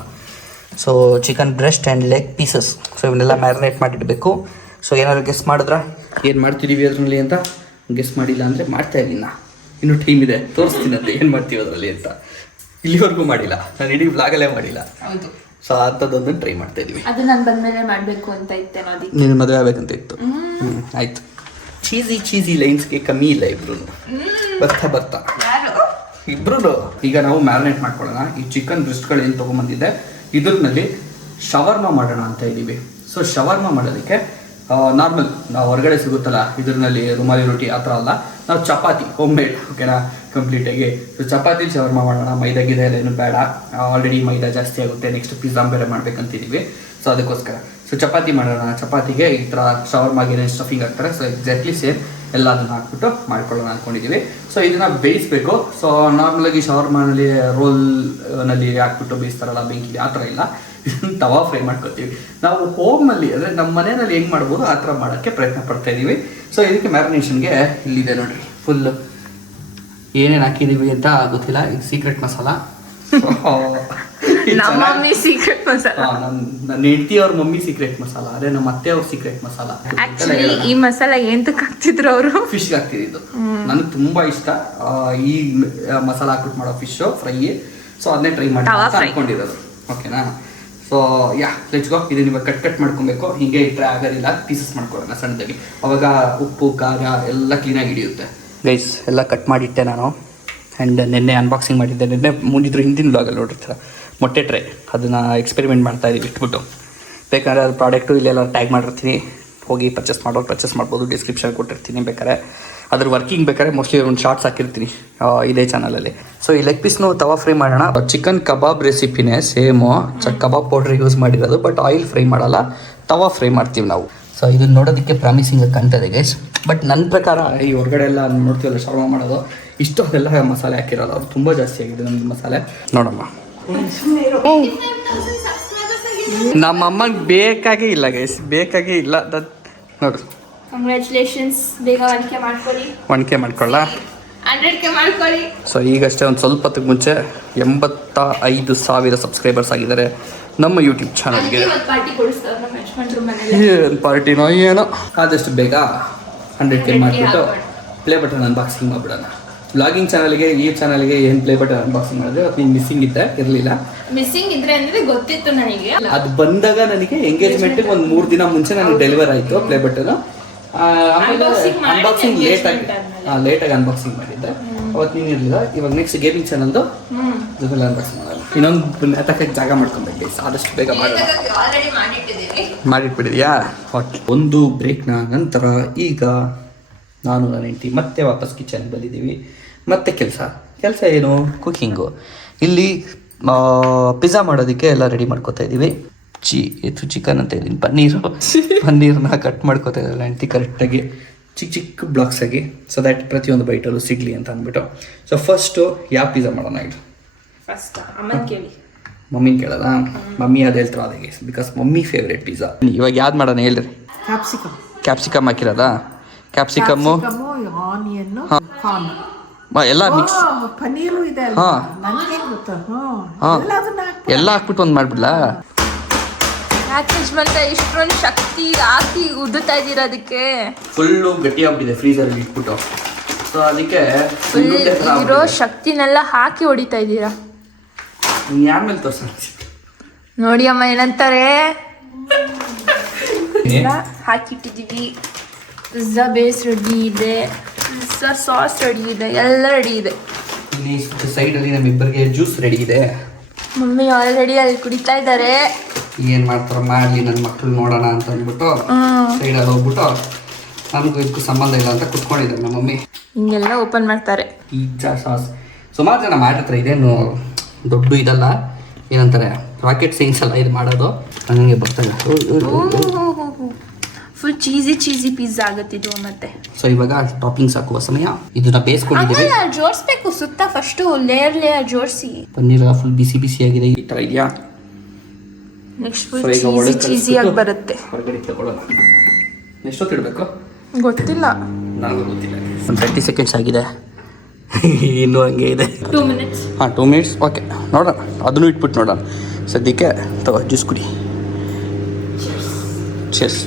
So chicken breast and leg pieces, so ಇವನ್ನೆಲ್ಲ ಮ್ಯಾರಿನೇಟ್ ಮಾಡಿಡಬೇಕು. ಸೊ ಏನಾದ್ರು ಗೆಸ್ ಮಾಡಿದ್ರೆ ಏನು ಮಾಡ್ತಿದ್ದೀವಿ ಅದರಲ್ಲಿ ಅಂತ ಗೆಸ್ ಮಾಡಿಲ್ಲ ಅಂದರೆ ಮಾಡ್ತಾ ಇದ್ದೀನಿ. ಇನ್ನೂ ಟೈಮ್ ಇದೆ, ತೋರಿಸ್ತೀನಿ ಅಂತ ಏನು ಮಾಡ್ತೀವಿ ಅದರಲ್ಲಿ ಅಂತ. ಇಲ್ಲಿವರೆಗೂ ಮಾಡಿಲ್ಲ ನಾನು, ಇಡೀ ವ್ಲಾಗಲ್ಲೇ ಮಾಡಿಲ್ಲ. ಸೊ ಅಂಥದ್ದೊಂದನ್ನು ಟ್ರೈ ಮಾಡ್ತಾ ಇದೀವಿ. ಅದು ನಾನು ಬಂದ್ಮೇಲೆ ಮಾಡಬೇಕು ಅಂತ ಇತ್ತೇನೋ ಅದಕ್ಕೆ. ನೀನು ಮದುವೆ ಆಗ್ಬೇಕಂತ ಇತ್ತು. ಆಯ್ತು. ಚೀಸಿ ಲೈನ್ಸ್ಗೆ ಕಮ್ಮಿ ಇಲ್ಲ ಇಬ್ರು. ಬರ್ತಾ ಇಬ್ರು. ಈಗ ನಾವು ಮ್ಯಾರಿನೇಟ್ ಮಾಡ್ಕೊಳ್ಳೋಣ. ಈ ಚಿಕನ್ ಬ್ರೆಸ್ಟ್ಗಳು ಏನು ತೊಗೊಂಬಂದಿದ್ದೆ ಇದ್ರಲ್ಲಿ ಶವರ್ಮ ಮಾಡೋಣ ಅಂತ ಇದ್ದೀವಿ. ಸೊ ಶವರ್ಮ ಮಾಡೋದಕ್ಕೆ ನಾರ್ಮಲ್ ನಾವು ಹೊರಗಡೆ ಸಿಗುತ್ತಲ್ಲ ಇದರಲ್ಲಿ ರುಮಾಲಿ ರೊಟ್ಟಿ ಆ ಥರ ಅಲ್ಲ, ನಾವು ಚಪಾತಿ ಹೋಮ್ ಮೇಡ್, ಓಕೆನಾ, ಕಂಪ್ಲೀಟಾಗಿ. ಸೊ ಚಪಾತಿ ಶವರ್ಮ ಮಾಡೋಣ. ಮೈದಾ ಗಿದ ಎಲ್ಲ ಏನು ಬೇಡ, ಆಲ್ರೆಡಿ ಮೈದಾ ಜಾಸ್ತಿ ಆಗುತ್ತೆ. ನೆಕ್ಸ್ಟ್ ಪಿಜ್ಜಾ ಬೇರೆ ಮಾಡ್ಬೇಕಂತಿದ್ದೀವಿ. ಸೊ ಅದಕ್ಕೋಸ್ಕರ ಸೊ ಚಪಾತಿ ಮಾಡೋಣ. ಚಪಾತಿಗೆ ಈ ಥರ ಶವರ್ಮಾಗೆ ಸ್ಟಫಿಂಗ್ ಹಾಕ್ತಾರೆ. ಸೊ ಎಕ್ಸಾಕ್ಟ್ಲಿ ಸೇಮ್ ಎಲ್ಲ ಅದನ್ನು ಹಾಕ್ಬಿಟ್ಟು ಮಾಡ್ಕೊಳ್ಳೋಣ ಅಂದ್ಕೊಂಡಿದ್ದೀವಿ. ಸೊ ಇದನ್ನು ಬೇಯಿಸಬೇಕು. ಸೊ ನಾರ್ಮಲಾಗಿ ಶವರ್ಮಾನಲ್ಲಿ ರೋಲ್ನಲ್ಲಿ ಹಾಕ್ಬಿಟ್ಟು ಬೇಯಿಸ್ತಾರಲ್ಲ ಬೆಂಕಿಲಿ, ಆ ಥರ ಇಲ್ಲ. ಇದನ್ನು ತವಾ ಫ್ರೈ ಮಾಡ್ಕೊತೀವಿ ನಾವು ಹೋಮ್ನಲ್ಲಿ. ಅಂದರೆ ನಮ್ಮ ಮನೆಯಲ್ಲಿ ಹೆಂಗೆ ಮಾಡ್ಬೋದು ಆ ಥರ ಮಾಡೋಕ್ಕೆ ಪ್ರಯತ್ನ ಪಡ್ತಾ ಇದ್ದೀವಿ. ಸೊ ಇದಕ್ಕೆ ಮ್ಯಾರಿನೇಷನ್ಗೆ ಇಲ್ಲಿದೆ ನೋಡಿರಿ, ಫುಲ್ ಏನೇನು ಹಾಕಿದ್ದೀವಿ ಅಂತ ಗೊತ್ತಿಲ್ಲ. ಇದು ಸೀಕ್ರೆಟ್ ಮಸಾಲ. ನಮ್ಮ ಮಮ್ಮಿ ಸೀಕ್ರೆಟ್ ಮಸಾಲ. ನನ್ನ ಹೆಂಡತಿ ಅವ್ರ ಮಮ್ಮಿ ಸೀಕ್ರೆಟ್ ಮಸಾಲ, ಅದೇ ನಮ್ಮ ಅತ್ತೆ ಅವ್ರ ಸೀಕ್ರೆಟ್ ಮಸಾಲ. ಆಕ್ಚುಲಿ ಈ ಮಸಾಲ ಎಂತಕ್ಕೆ ಹಾಕ್ತಿದ್ರು ಅವರು? ಫಿಶ್ಗೆ ಹಾಕ್ತಿದ್ದು. ನನಗೆ ತುಂಬಾ ಇಷ್ಟ ಈ ಮಸಾಲ ಹಾಕ್ಬಿಟ್ಟು ಮಾಡೋ ಫಿಶ್ ಫ್ರೈ. ಸೊ ಅದನ್ನೇ ಟ್ರೈ ಮಾಡಿ ಅನ್ಕೊಂಡಿರೋದು. ಓಕೆನಾ? So let's go. ಇದನ್ನ ಇವಾಗ ಕಟ್ ಮಾಡ್ಕೊಬೇಕು. ಹೀಗೆ ಇಟ್ಟರೆ ಆಗೋದಿಲ್ಲ, ಪೀಸಸ್ ಮಾಡ್ಕೊಳ್ಳೋಣ ಸಣ್ಣದಾಗಿ. ಅವಾಗ ಉಪ್ಪು ಖಾರ ಎಲ್ಲ ಕ್ಲೀನಾಗಿ ಹಿಡಿಯುತ್ತೆ. ಗೈಸ್ ಎಲ್ಲ ಕಟ್ ಮಾಡಿಟ್ಟೆ ನಾನು. ಆ್ಯಂಡ್ ನಿನ್ನೆ ಅನ್ಬಾಕ್ಸಿಂಗ್ ಮಾಡಿದ್ದೆ. ನಿನ್ನೆ ಮುಂದಿದ್ರು ಹಿಂದಿನ ಬ್ಲಾಗಲ್ಲಿ ನೋಡಿರ್ತಾರೆ ಮೊಟ್ಟೆ ಟ್ರೈ. ಅದನ್ನು ಎಕ್ಸ್ಪೆರಿಮೆಂಟ್ ಮಾಡ್ತಾ ಇದೀವಿ ಇಟ್ಬಿಟ್ಟು. ಬೇಕಾದ್ರೆ ಅದು ಪ್ರಾಡಕ್ಟು ಇಲ್ಲೆಲ್ಲ ಟ್ಯಾಗ್ ಮಾಡಿರ್ತೀನಿ, ಹೋಗಿ ಪರ್ಚೇಸ್ ಮಾಡ್ಬೋದು. ಡಿಸ್ಕ್ರಿಪ್ಷನ್ ಕೊಟ್ಟಿರ್ತೀನಿ. ಬೇಕಾದ್ರೆ ಅದ್ರ ವರ್ಕಿಂಗ್ ಬೇಕಾದ್ರೆ ಮೋಸ್ಟ್ಲಿ ಒಂದು ಶಾರ್ಟ್ಸ್ ಹಾಕಿರ್ತೀನಿ ಇದೇ ಚಾನಲಲ್ಲಿ. ಸೊ ಈ ಲೆಗ್ ಪೀಸ್ನು ತವಾ ಫ್ರೈ ಮಾಡೋಣ. ಚಿಕನ್ ಕಬಾಬ್ ರೆಸಿಪಿನೇ ಸೇಮು. ಕಬಾಬ್ ಪೌಡ್ರ್ ಯೂಸ್ ಮಾಡಿರೋದು, ಬಟ್ ಆಯಿಲ್ ಫ್ರೈ ಮಾಡಲ್ಲ, ತವಾ ಫ್ರೈ ಮಾಡ್ತೀವಿ ನಾವು. ಸೊ ಇದನ್ನ ನೋಡೋದಕ್ಕೆ ಪ್ರಾಮಿಸಿಂಗ್ ಕಾಣ್ತದೆ ಗೈಸ್. ಬಟ್ ನನ್ನ ಪ್ರಕಾರ ಈ ಹೊರಗಡೆ ಎಲ್ಲ ನೋಡ್ತೀವಲ್ಲ ಶವರ್ಮ ಮಾಡೋದು, ಇಷ್ಟು ಅದೆಲ್ಲ ಮಸಾಲೆ ಹಾಕಿರೋಲ್ಲ ಅವ್ರು. ತುಂಬ ಜಾಸ್ತಿ ಆಗಿದೆ ನಮ್ದು ಮಸಾಲೆ. ನೋಡಮ್ಮ, ನಮ್ಮಮ್ಮಂಗೆ ಬೇಕಾಗೇ ಇಲ್ಲ ಗೈಸ್, ಬೇಕಾಗೇ ಇಲ್ಲ. ನೋಡು, ಕಂಗ್ರ್ಯಾಚುಲೇಷನ್ಸ್. ಬೇಗ ಒಣಕೆ ಮಾಡ್ಕೊಳ್ಳ. 100K ಮಾಡ್ಕೊಳ್ಳಿ. ಸೊ ಈಗಷ್ಟೇ ಒಂದು ಸ್ವಲ್ಪ ಹೊತ್ತಿಗೆ ಮುಂಚೆ 85,000 ಸಬ್ಸ್ಕ್ರೈಬರ್ಸ್ ಆಗಿದ್ದಾರೆ ನಮ್ಮ ಯೂಟ್ಯೂಬ್ ಚಾನಲ್ಗೆ. ಏನು ಪಾರ್ಟಿನೋ ಏನೋ. ಆದಷ್ಟು ಬೇಗ 100K ಮಾಡಿಬಿಟ್ಟು ಪ್ಲೇ ಬಟನ್ ಅನ್ಬಾಕ್ಸಿಂಗ್ ಮಾಡಿಬಿಡೋಣ. ವ್ಲಾಗಿಂಗ್ ಚಾನಲ್ಗೆ ಈ ಚಾನಲ್ಗೆ ಏನು ಪ್ಲೇ ಬಟನ್ ಅನ್ಬಾಕ್ಸಿಂಗ್ ಮಾಡಿದ್ರೆ ಅದು ನೀನು ಮಿಸ್ಸಿಂಗ್ ಇರಲಿಲ್ಲ. ಮಿಸ್ಸಿಂಗ್ ಇದ್ರೆ ಅಂದರೆ ಗೊತ್ತಿತ್ತು ನನಗೆ. ಅದು ಬಂದಾಗ ನನಗೆ ಎಂಗೇಜ್ಮೆಂಟ್ಗೆ ಒಂದು 3 ದಿನ ಮುಂಚೆ ನನಗೆ ಡೆಲಿವರ್ ಆಯಿತು ಪ್ಲೇ ಬಟನ್. ಆಮೇಲೆ ಅನ್ಬಾಕ್ಸಿಂಗ್ ಲೇಟಾಗಿ ಅನ್ಬಾಕ್ಸಿಂಗ್ ಮಾಡಿದ್ದೆ. ಅವತ್ತು ನೀನು ಇರಲಿಲ್ಲ. ಇವಾಗ ನೆಕ್ಸ್ಟ್ ಗೇಮಿಂಗ್ ಚಾನಲ್ದು ಜೊತೆಲ್ಲ ಅನ್ಬಾಕ್ಸಿಂಗ್ ಮಾಡೋಣ. ಇನ್ನೊಂದು ನೆತಕ್ಕೆ ಜಾಗ ಮಾಡ್ಕೊಬೇಕು. ಆದಷ್ಟು ಬೇಗ ಮಾಡೋಣ. ಮಾಡಿಟ್ಬಿಟ್ಟಿದ್ಯಾ? ಒಂದು ಬ್ರೇಕ್ನ ನಂತರ ಈಗ ನಾನು ನನ್ನ ಹೆಂಡತಿ ಮತ್ತೆ ವಾಪಸ್ ಕಿಚನ್ಗೆ ಬಂದಿದ್ದೀವಿ. ಮತ್ತೆ ಕೆಲಸ ಏನು? ಕುಕ್ಕಿಂಗು. ಇಲ್ಲಿ ಪಿಜ್ಜಾ ಮಾಡೋದಕ್ಕೆ ಎಲ್ಲ ರೆಡಿ ಮಾಡ್ಕೊತಾ ಇದ್ದೀವಿ. ಇದು ಚಿಕನ್ ಅಂತ ಇದ್ದೀನಿ, ಪನ್ನೀರನ್ನ ಕಟ್ ಮಾಡ್ಕೊತಾ ಇದ್ದಾರೆ ಹೆಂಡತಿ ಕರೆಕ್ಟಾಗಿ ಚಿಕ್ಕ ಬ್ಲಾಕ್ಸ್ ಆಗಿ. ಸೊ ದ್ಯಾಟ್ ಪ್ರತಿಯೊಂದು ಬೈಟಲ್ಲೂ ಸಿಗಲಿ ಅಂತ ಅಂದ್ಬಿಟ್ಟು. ಸೊ ಫಸ್ಟು ಯಾವ ಪಿಜ್ಜಾ ಮಾಡೋಣ? ಇದು ಫಸ್ಟ್ ಅಮ್ಮನ ಕೇಳಿ. ಮಮ್ಮಿನ ಕೇಳೋದ? ಮಮ್ಮಿ ಅದು ಹೇಳ್ತಾರೆ ಅದಾಗೆ, ಬಿಕಾಸ್ ಮಮ್ಮಿ ಫೇವ್ರೇಟ್ ಪಿಜ್ಜಾ. ಇವಾಗ ಯಾವ್ದು ಮಾಡೋಣ ಹೇಳ್ರಿ? ಕ್ಯಾಪ್ಸಿಕಮ್ ಹಾಕಿರೋದಾ? ಕ್ಯಾಪ್ಸಿಕಮ್ಮು, ಆನಿಯನ್, ಎಲ್ಲ ಮಿಕ್ಸ್, ಪನ್ನೀರು ಇದೆ. ಎಲ್ಲ ಹಾಕ್ಬಿಟ್ಟು ಒಂದು ಮಾಡ್ಬಿಡ್ಲಾ? ಯಾಕೆ ಯಜಮಾನ್ರೆ ಇಷ್ಟೊಂದು ಶಕ್ತಿ ಹಾಕಿ ಉದ್ದುತ್ತಾ ಇದ್ದೀರಾ? ಅದಕ್ಕೆ ಫುಲ್ಲು ಗಟ್ಟಿ ಆಗ್ಬಿಟ್ಟಿದೆ ಫ್ರೀಸರಲ್ಲಿ ಇಟ್ಬಿಟ್ಟು. ಸೊ ಅದಕ್ಕೆ ಇರೋ ಶಕ್ತಿನೆಲ್ಲ ಹಾಕಿ ಹೊಡಿತಾ ಇದ್ದೀರಾ. ಆಮೇಲೆ ತೋರ್ಸೋಣ ನೋಡಿ ಅಮ್ಮ ಏನಂತಾರೆ. ಹಾಕಿಟ್ಟಿದ್ದೀವಿ. ಪಿಜ್ಜಾ ಬೇಸ್ ರೆಡಿ ಇದೆ, ಪಿಜ್ಜಾ ಸಾಸ್ ರೆಡಿ ಇದೆ, ಎಲ್ಲ ರೆಡಿ ಇದೆ. ಇಲ್ಲಿ ಸೈಡಲ್ಲಿ ನಮ್ಮಿಬ್ಬರಿಗೆ ಜ್ಯೂಸ್ ರೆಡಿ ಇದೆ. ಮಮ್ಮಿ ಆಲ್ರೆಡಿ ಅಲ್ಲಿ ಕುಡಿತಾ ಇದ್ದಾರೆ. ಏನು ಮಾಡ್ತಾರ ಮಾಡಲಿ, ನನ್ನ ಮಕ್ಕಳು ನೋಡೋಣ ಅಂತ ಅಂದ್ಬಿಟ್ಟು ಸೈಡಲ್ಲಿ ಹೋಗ್ಬಿಟ್ಟು ನಮಗೂ ಇದಕ್ಕೂ ಸಂಬಂಧ ಇಲ್ಲ ಅಂತ ಕುತ್ಕೊಂಡಿದ್ದಾರೆ ನಮ್ಮ ಮಮ್ಮಿ. ಹಿಂಗೆಲ್ಲ ಓಪನ್ ಮಾಡ್ತಾರೆ. ಪಿಜ್ಜಾ ಸಾಸ್ ಸುಮಾರು ಜನ ಮಾಡಿರ್ತಾರೆ, ಇದೇನು ದೊಡ್ಡ ಇದಲ್ಲ, ಏನಂತಾರೆ ರಾಕೆಟ್ ಸೈನ್ಸ್ ಅಲ್ಲ ಇದು ಮಾಡೋದು. ನನಗೆ ಬರ್ತಾಯಿಲ್ಲ. ಫುಲ್ ಚೀಸಿ ಪಿಜ್ಜಾ ಆಗುತ್ತಿದ್ದು. ಮತ್ತೆ ಸೊ ಇವಾಗ ಟಾಪಿಂಗ್ಸ್ ಹಾಕುವ ಸಮಯ. ಇದನ್ನ ಬೇಯಿಸ್ಕೊಂಡಿದ್ದೀವಿ. ಜೋಡಿಸ್ಬೇಕು ಸುತ್ತ, ಫಸ್ಟು ಲೇಯರ್ ಜೋಡಿಸಿ. ಪನ್ನೀರ್ ಫುಲ್ ಬಿಸಿ ಆಗಿದೆ. ಈ ಥರ ಇದೆಯಾ? ನೆಕ್ಸ್ಟ್ ಫುಲ್ ಚೀಸಿಯಾಗಿ ಬರುತ್ತೆ. ಹೊರಗಡೆ ತಗೊಳ್ಳೋಣ. ಎಷ್ಟೊತ್ತು ಇಡಬೇಕು ಗೊತ್ತಿಲ್ಲ, ನನಗೂ ಗೊತ್ತಿಲ್ಲ. ಒಂದು 30 ಸೆಕೆಂಡ್ಸ್ ಆಗಿದೆ. ಇನ್ನೂ ಹಂಗೆ ಇದೆ. 2 ಮಿನಿಟ್ಸ್. 2 ಮಿನಿಟ್ಸ್. ಓಕೆ, ನೋಡೋಣ. ಅದನ್ನು ಇಟ್ಬಿಟ್ಟು ನೋಡೋಣ. ಸದ್ಯಕ್ಕೆ ತಗೋ ಜ್ಯೂಸ್ ಕುಡಿ. ಚೆಸ್.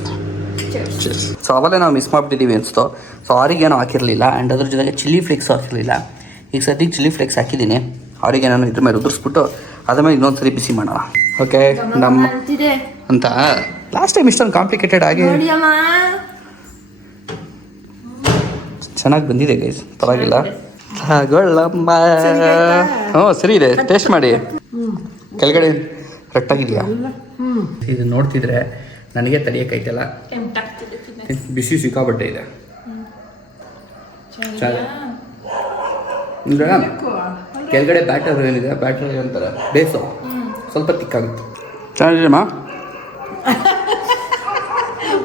ಸೊ ಅವಾಗಲೇ ನಾವು ಮಿಸ್ ಮಾಡಿಬಿಟ್ಟಿದ್ದೀವಿ ಅನಿಸ್ತು. ಸೊ ಅವರಿಗೇನೋ ಹಾಕಿರಲಿಲ್ಲ. ಆ್ಯಂಡ್ ಅದ್ರ ಜೊತೆಗೆ ಚಿಲ್ಲಿ ಫ್ಲೇಕ್ಸ್ ಹಾಕಿರಲಿಲ್ಲ. ಈಗ ಸದ್ಯಕ್ಕೆ ಚಿಲ್ಲಿ ಫ್ಲೇಕ್ಸ್ ಹಾಕಿದ್ದೀನಿ. ಅವರಿಗೆ ನಾನು ಇದ್ರ ಮೇಲೆ ಉದುರಿಸ್ಬಿಟ್ಟು ಅದ್ರ ಮೇಲೆ ಇನ್ನೊಂದು ಸರಿ ಬಿಸಿ ಮಾಡೋಣ. ಓಕೆ ನಮ್ಮ ಅಂತಿದೆ ಅಂತ ಲಾಸ್ಟ್ ಟೈಮ್ ಇಷ್ಟೊಂದು ಕಾಂಪ್ಲಿಕೇಟೆಡ್ ಆಗಿ ನೋಡಿ ಅಮ್ಮ. ಚೆನ್ನಾಗಿ ಬಂದಿದೆ ಗೈಸ್, ಪರವಾಗಿಲ್ಲ. ತಗೊಳ್ಳಮ್ಮ. ಹ್ಞೂ ಸರಿ ಇದೆ, ಟೇಸ್ಟ್ ಮಾಡಿ. ಕೆಳಗಡೆ ಕರೆಕ್ಟಾಗಿದೆಯಾ? ಇದು ನೋಡ್ತಿದ್ರೆ ನನಗೆ ತಡಿಯೋಕ್ಕೈತಲ್ಲ, ಟೆಂಪ್ಟ್ ಆಗ್ತಿದೆ ತಿನ್ನಕ್ಕೆ. ಬಿಸಿ ಸಿಕ್ಕಾಬಟ್ಟೆ ಇದೆ. ಅಂದ್ರೆ ಕೆಳಗಡೆ ಬ್ಯಾಟರ್ ಏನಿದೆ, ಬ್ಯಾಟರ್ ಅಂತಾರೆ ಬೇಸು ಸ್ವಲ್ಪ ತಿಕ್ಕಾಗುತ್ತೆ. ಚೆನ್ನಾಗಿದೆಯಮ್ಮ.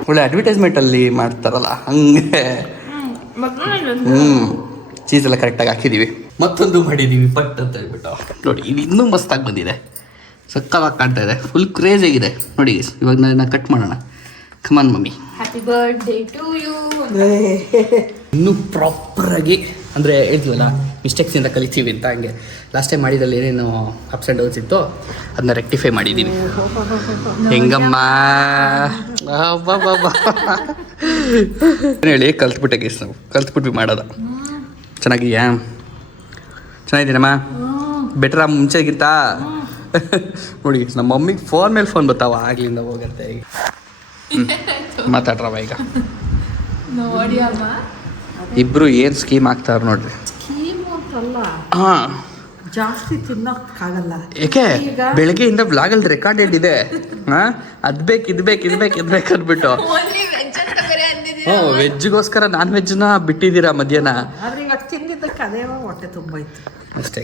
ಒಳ್ಳೆ ಅಡ್ವರ್ಟೈಸ್ಮೆಂಟಲ್ಲಿ ಮಾಡ್ತಾರಲ್ಲ ಹಂಗೆ. ಚೀಸ್ ಎಲ್ಲ ಕರೆಕ್ಟಾಗಿ ಹಾಕಿದ್ದೀವಿ. ಮತ್ತೊಂದು ಮಾಡಿದ್ದೀವಿ ಪಟ್ ಅಂತ ಹೇಳ್ಬಿಟ್ಟು ನೋಡಿ. ಇದು ಇನ್ನೂ ಮಸ್ತಾಗಿ ಬಂದಿದೆ, ಸಕ್ಕತ್ತಾಗಿ ಕಾಣ್ತಾ ಇದೆ, ಫುಲ್ ಕ್ರೇಜ್ ಆಗಿದೆ ನೋಡಿ. ಇವಾಗ ನಾನು ಕಟ್ ಮಾಡೋಣ. Come on mummy. Happy birthday to you. ಇನ್ನೂ ಪ್ರಾಪರಾಗಿ ಅಂದರೆ ಹೇಳ್ತೀವಲ್ಲ ಮಿಸ್ಟೇಕ್ಸಿಂದ ಕಲಿತೀವಿ ಅಂತ, ಹಂಗೆ ಲಾಸ್ಟ್ ಟೈಮ್ ಮಾಡಿದಲ್ಲಿ ಏನೇನು ಅಪ್ಸ್ ಆ್ಯಂಡ್ ಡೌನ್ಸ್ ಇತ್ತು ಅದನ್ನ ರೆಕ್ಟಿಫೈ ಮಾಡಿದ್ದೀವಿ. ಹೆಂಗಮ್ಮ ಹೇಳಿ ಕಲ್ತ್ಬಿಟ್ಟೆ ಗೇಸ್, ನಾವು ಕಲ್ತ್ಬಿಟ್ವಿ ಮಾಡೋದ. ಚೆನ್ನಾಗಿದೆಯಾ? ಚೆನ್ನಾಗಿದ್ದೀನಮ್ಮ? ಬೆಟ್ರಾ ಮುಂಚೆಗಿಂತ? ನೋಡಿ ನಮ್ಮ ಮಮ್ಮಿಗೆ ಫೋನ್ ಮೇಲೆ ಫೋನ್ ಬರ್ತಾವ ಆಗ್ಲಿಂದ ಹೋಗತ್ತೆ. ಈಗ ಮಾತಾಡ್ರವ ಈಗ ನೋಡಿ ಅಮ್ಮ. ಇಬ್ರು ಏನು ಸ್ಕೀಮ್ ಆಗ್ತಾರ ನೋಡ್ರಿ. ಸ್ಕೀಮು ಅಂತಲ್ಲ, ಹಾಂ ಜಾಸ್ತಿ ತಿನ್ನೋಕ್ಕಾಗಲ್ಲ. ಏಕೆ ಬೆಳಗ್ಗೆಯಿಂದ ಬ್ಲಾಗಲ್ಲಿ ರೆಕಾರ್ಡೆಡ್ ಇದೆ. ಹಾಂ ಅದು ಬೇಕು ಇದು ಬೇಕು ಇದು ಬೇಕು ಇದು ಬೇಕು ಅಂದ್ಬಿಟ್ಟು. ಹ್ಞೂ ವೆಜ್ಜಿಗೋಸ್ಕರ ನಾನ್ ವೆಜ್ನ ಬಿಟ್ಟಿದ್ದೀರಾ ಮಧ್ಯಾಹ್ನ. ಆದ್ರೆ ಇವಾಗ ತಿಂದಿದ್ದಕ್ಕೆ ಅದೇ ಹೊಟ್ಟೆ ತುಂಬಾಯ್ತು ಅಷ್ಟೇ.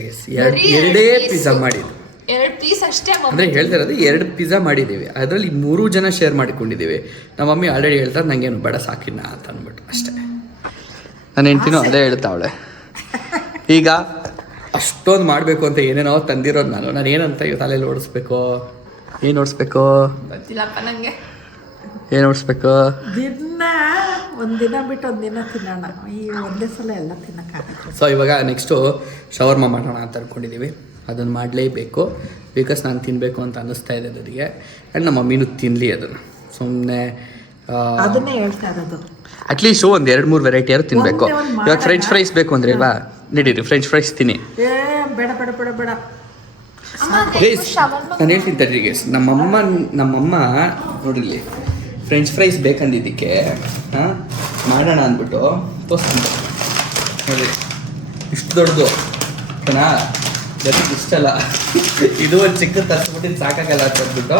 ಎರಡೇ ಪಿಜ್ಜಾ ಮಾಡಿದ್ದು, 2 ಪೀಸ್ ಅಷ್ಟೇ. ಅಂದರೆ ಹೇಳ್ತಿರೋದು 2 ಪಿಜ್ಜಾ ಮಾಡಿದ್ದೀವಿ, ಅದರಲ್ಲಿ 3 ಜನ ಶೇರ್ ಮಾಡಿಕೊಂಡಿದ್ದೀವಿ. ನಮ್ಮ ಮಮ್ಮಿ ಆಲ್ರೆಡಿ ಹೇಳ್ತಾರೆ ನನಗೇನು ಬೇಡ ಸಾಕಿನ ಅಂತ ಅಂದ್ಬಿಟ್ಟು ಅಷ್ಟೇ. ನನ್ನ ಹೆಂಡ್ತಿನೂ ಅದೇ ಹೇಳ್ತಾವಳೆ. ಈಗ ಅಷ್ಟೊಂದು ಮಾಡಬೇಕು ಅಂತ ಏನೇನೋ ತಂದಿರೋದು ನಾನು ಏನಂತ ಇವು ತಲೆಯಲ್ಲಿ ಓಡಿಸ್ಬೇಕು. ಏನು ಓಡಿಸ್ಬೇಕು ಗೊತ್ತಿಲ್ಲಪ್ಪ ನನಗೆ. ಏನು ಓಡಿಸ್ಬೇಕು? ದಿನ ಒಂದಿನ ಬಿಟ್ಟು ಒಂದಿನ ತಿನ್ನೋಣ, ಈ ಒಂದೇ ಸಲ ಎಲ್ಲ ತಿನ್ನೋಕ್ಕಾಗುತ್ತೆ. ಸೊ ಇವಾಗ ನೆಕ್ಸ್ಟು ಶವರ್ಮ ಮಾಡೋಣ ಅಂತ ಅಂದ್ಕೊಂಡಿದ್ದೀವಿ. ಅದನ್ನು ಮಾಡಲೇಬೇಕು, ಬಿಕಾಸ್ ನಾನು ತಿನ್ನಬೇಕು ಅಂತ ಅನ್ನಿಸ್ತಾ ಇದೆ ನನಗೆ. ಆ್ಯಂಡ್ ನಮ್ಮ ಮಮ್ಮಿನೂ ತಿನ್ನಲಿ ಅದನ್ನು. ಸುಮ್ಮನೆ ಅದನ್ನೇ ಹೇಳ್ತಾ ಇರೋದು. ಅಟ್ಲೀಸ್ಟ್ ಒಂದು 2-3 ವೆರೈಟಿ ಯಾರು ತಿನ್ನಬೇಕು. ಇವಾಗ ಫ್ರೆಂಚ್ ಫ್ರೈಸ್ ಬೇಕು ಅಂದರೆ ಅಲ್ವಾ, ನಡೀರಿ ಫ್ರೆಂಚ್ ಫ್ರೈಸ್ ತಿನ್ನಿ. ಬೇಡ ಬೇಡ ಬೇಡ ಬೇಡ. ಗೈಸ್ ನಾನು ಹೇಳ್ತೀನಿ ತಡ್ರಿ ಗೈಸ್, ನಮ್ಮಮ್ಮ ನೋಡಿರಲಿ ಫ್ರೆಂಚ್ ಫ್ರೈಸ್ ಬೇಕಂದಿದ್ದಕ್ಕೆ ಮಾಡೋಣ ಅಂದ್ಬಿಟ್ಟು ತೋರಿಸ್ತೀನಿ ನೋಡಿ. ಇಷ್ಟು ದೊಡ್ಡದು ಕಣಾ, ಜನಕ್ಕೆ ಇಷ್ಟಲ್ಲ. ಇದು ಒಂದು ಚಿಕ್ಕ ತರಿಸ್ಬಿಟ್ಟು ಸಾಕಾಗಲ್ಲ ಅಂತ ಅಂದ್ಬಿಟ್ಟು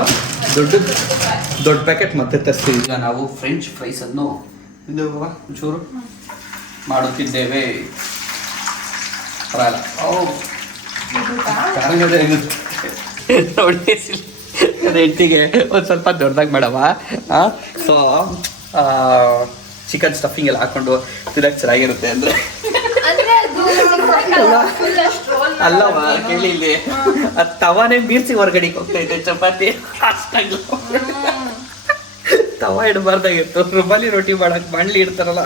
ದೊಡ್ಡ ಪ್ಯಾಕೆಟ್ ಮತ್ತೆ ತರಿಸ್ತೀವಿ. ಈಗ ನಾವು ಫ್ರೆಂಚ್ ಫ್ರೈಸನ್ನು ಇದು ಒಂಚೂರು ಮಾಡುತ್ತಿದ್ದೇವೆ. ಪರಲ್ಲ ನೋಡಿ ಹೆಂಡತಿಗೆ ಒಂದು ಸ್ವಲ್ಪ ದೊಡ್ಡದಾಗಿ ಮಾಡವ. ಸೊ ಚಿಕನ್ ಸ್ಟಫಿಂಗ್ ಎಲ್ಲ ಹಾಕೊಂಡು ತಿನ್ನಕ್ಕೆ ಚೆನ್ನಾಗಿರುತ್ತೆ ಅಂದರೆ ಅಲ್ಲವ ಕೇಳಿ ಇಲ್ಲಿ ಅದು ತವಾನೇ ಮೀರ್ಸಿ ಹೊರಗಡೆಗೆ ಹೋಗ್ತೈತೆ ಚಪಾತಿ ಅಷ್ಟಾಗಲ್ಲ. ತವ ಇಡಬಾರ್ದಾಗಿತ್ತು, ರುಮಾಲಿ ರೊಟ್ಟಿ ಮಾಡಕ್ಕೆ ಬಾಣ್ಲಿ ಇಡ್ತಾರಲ್ಲ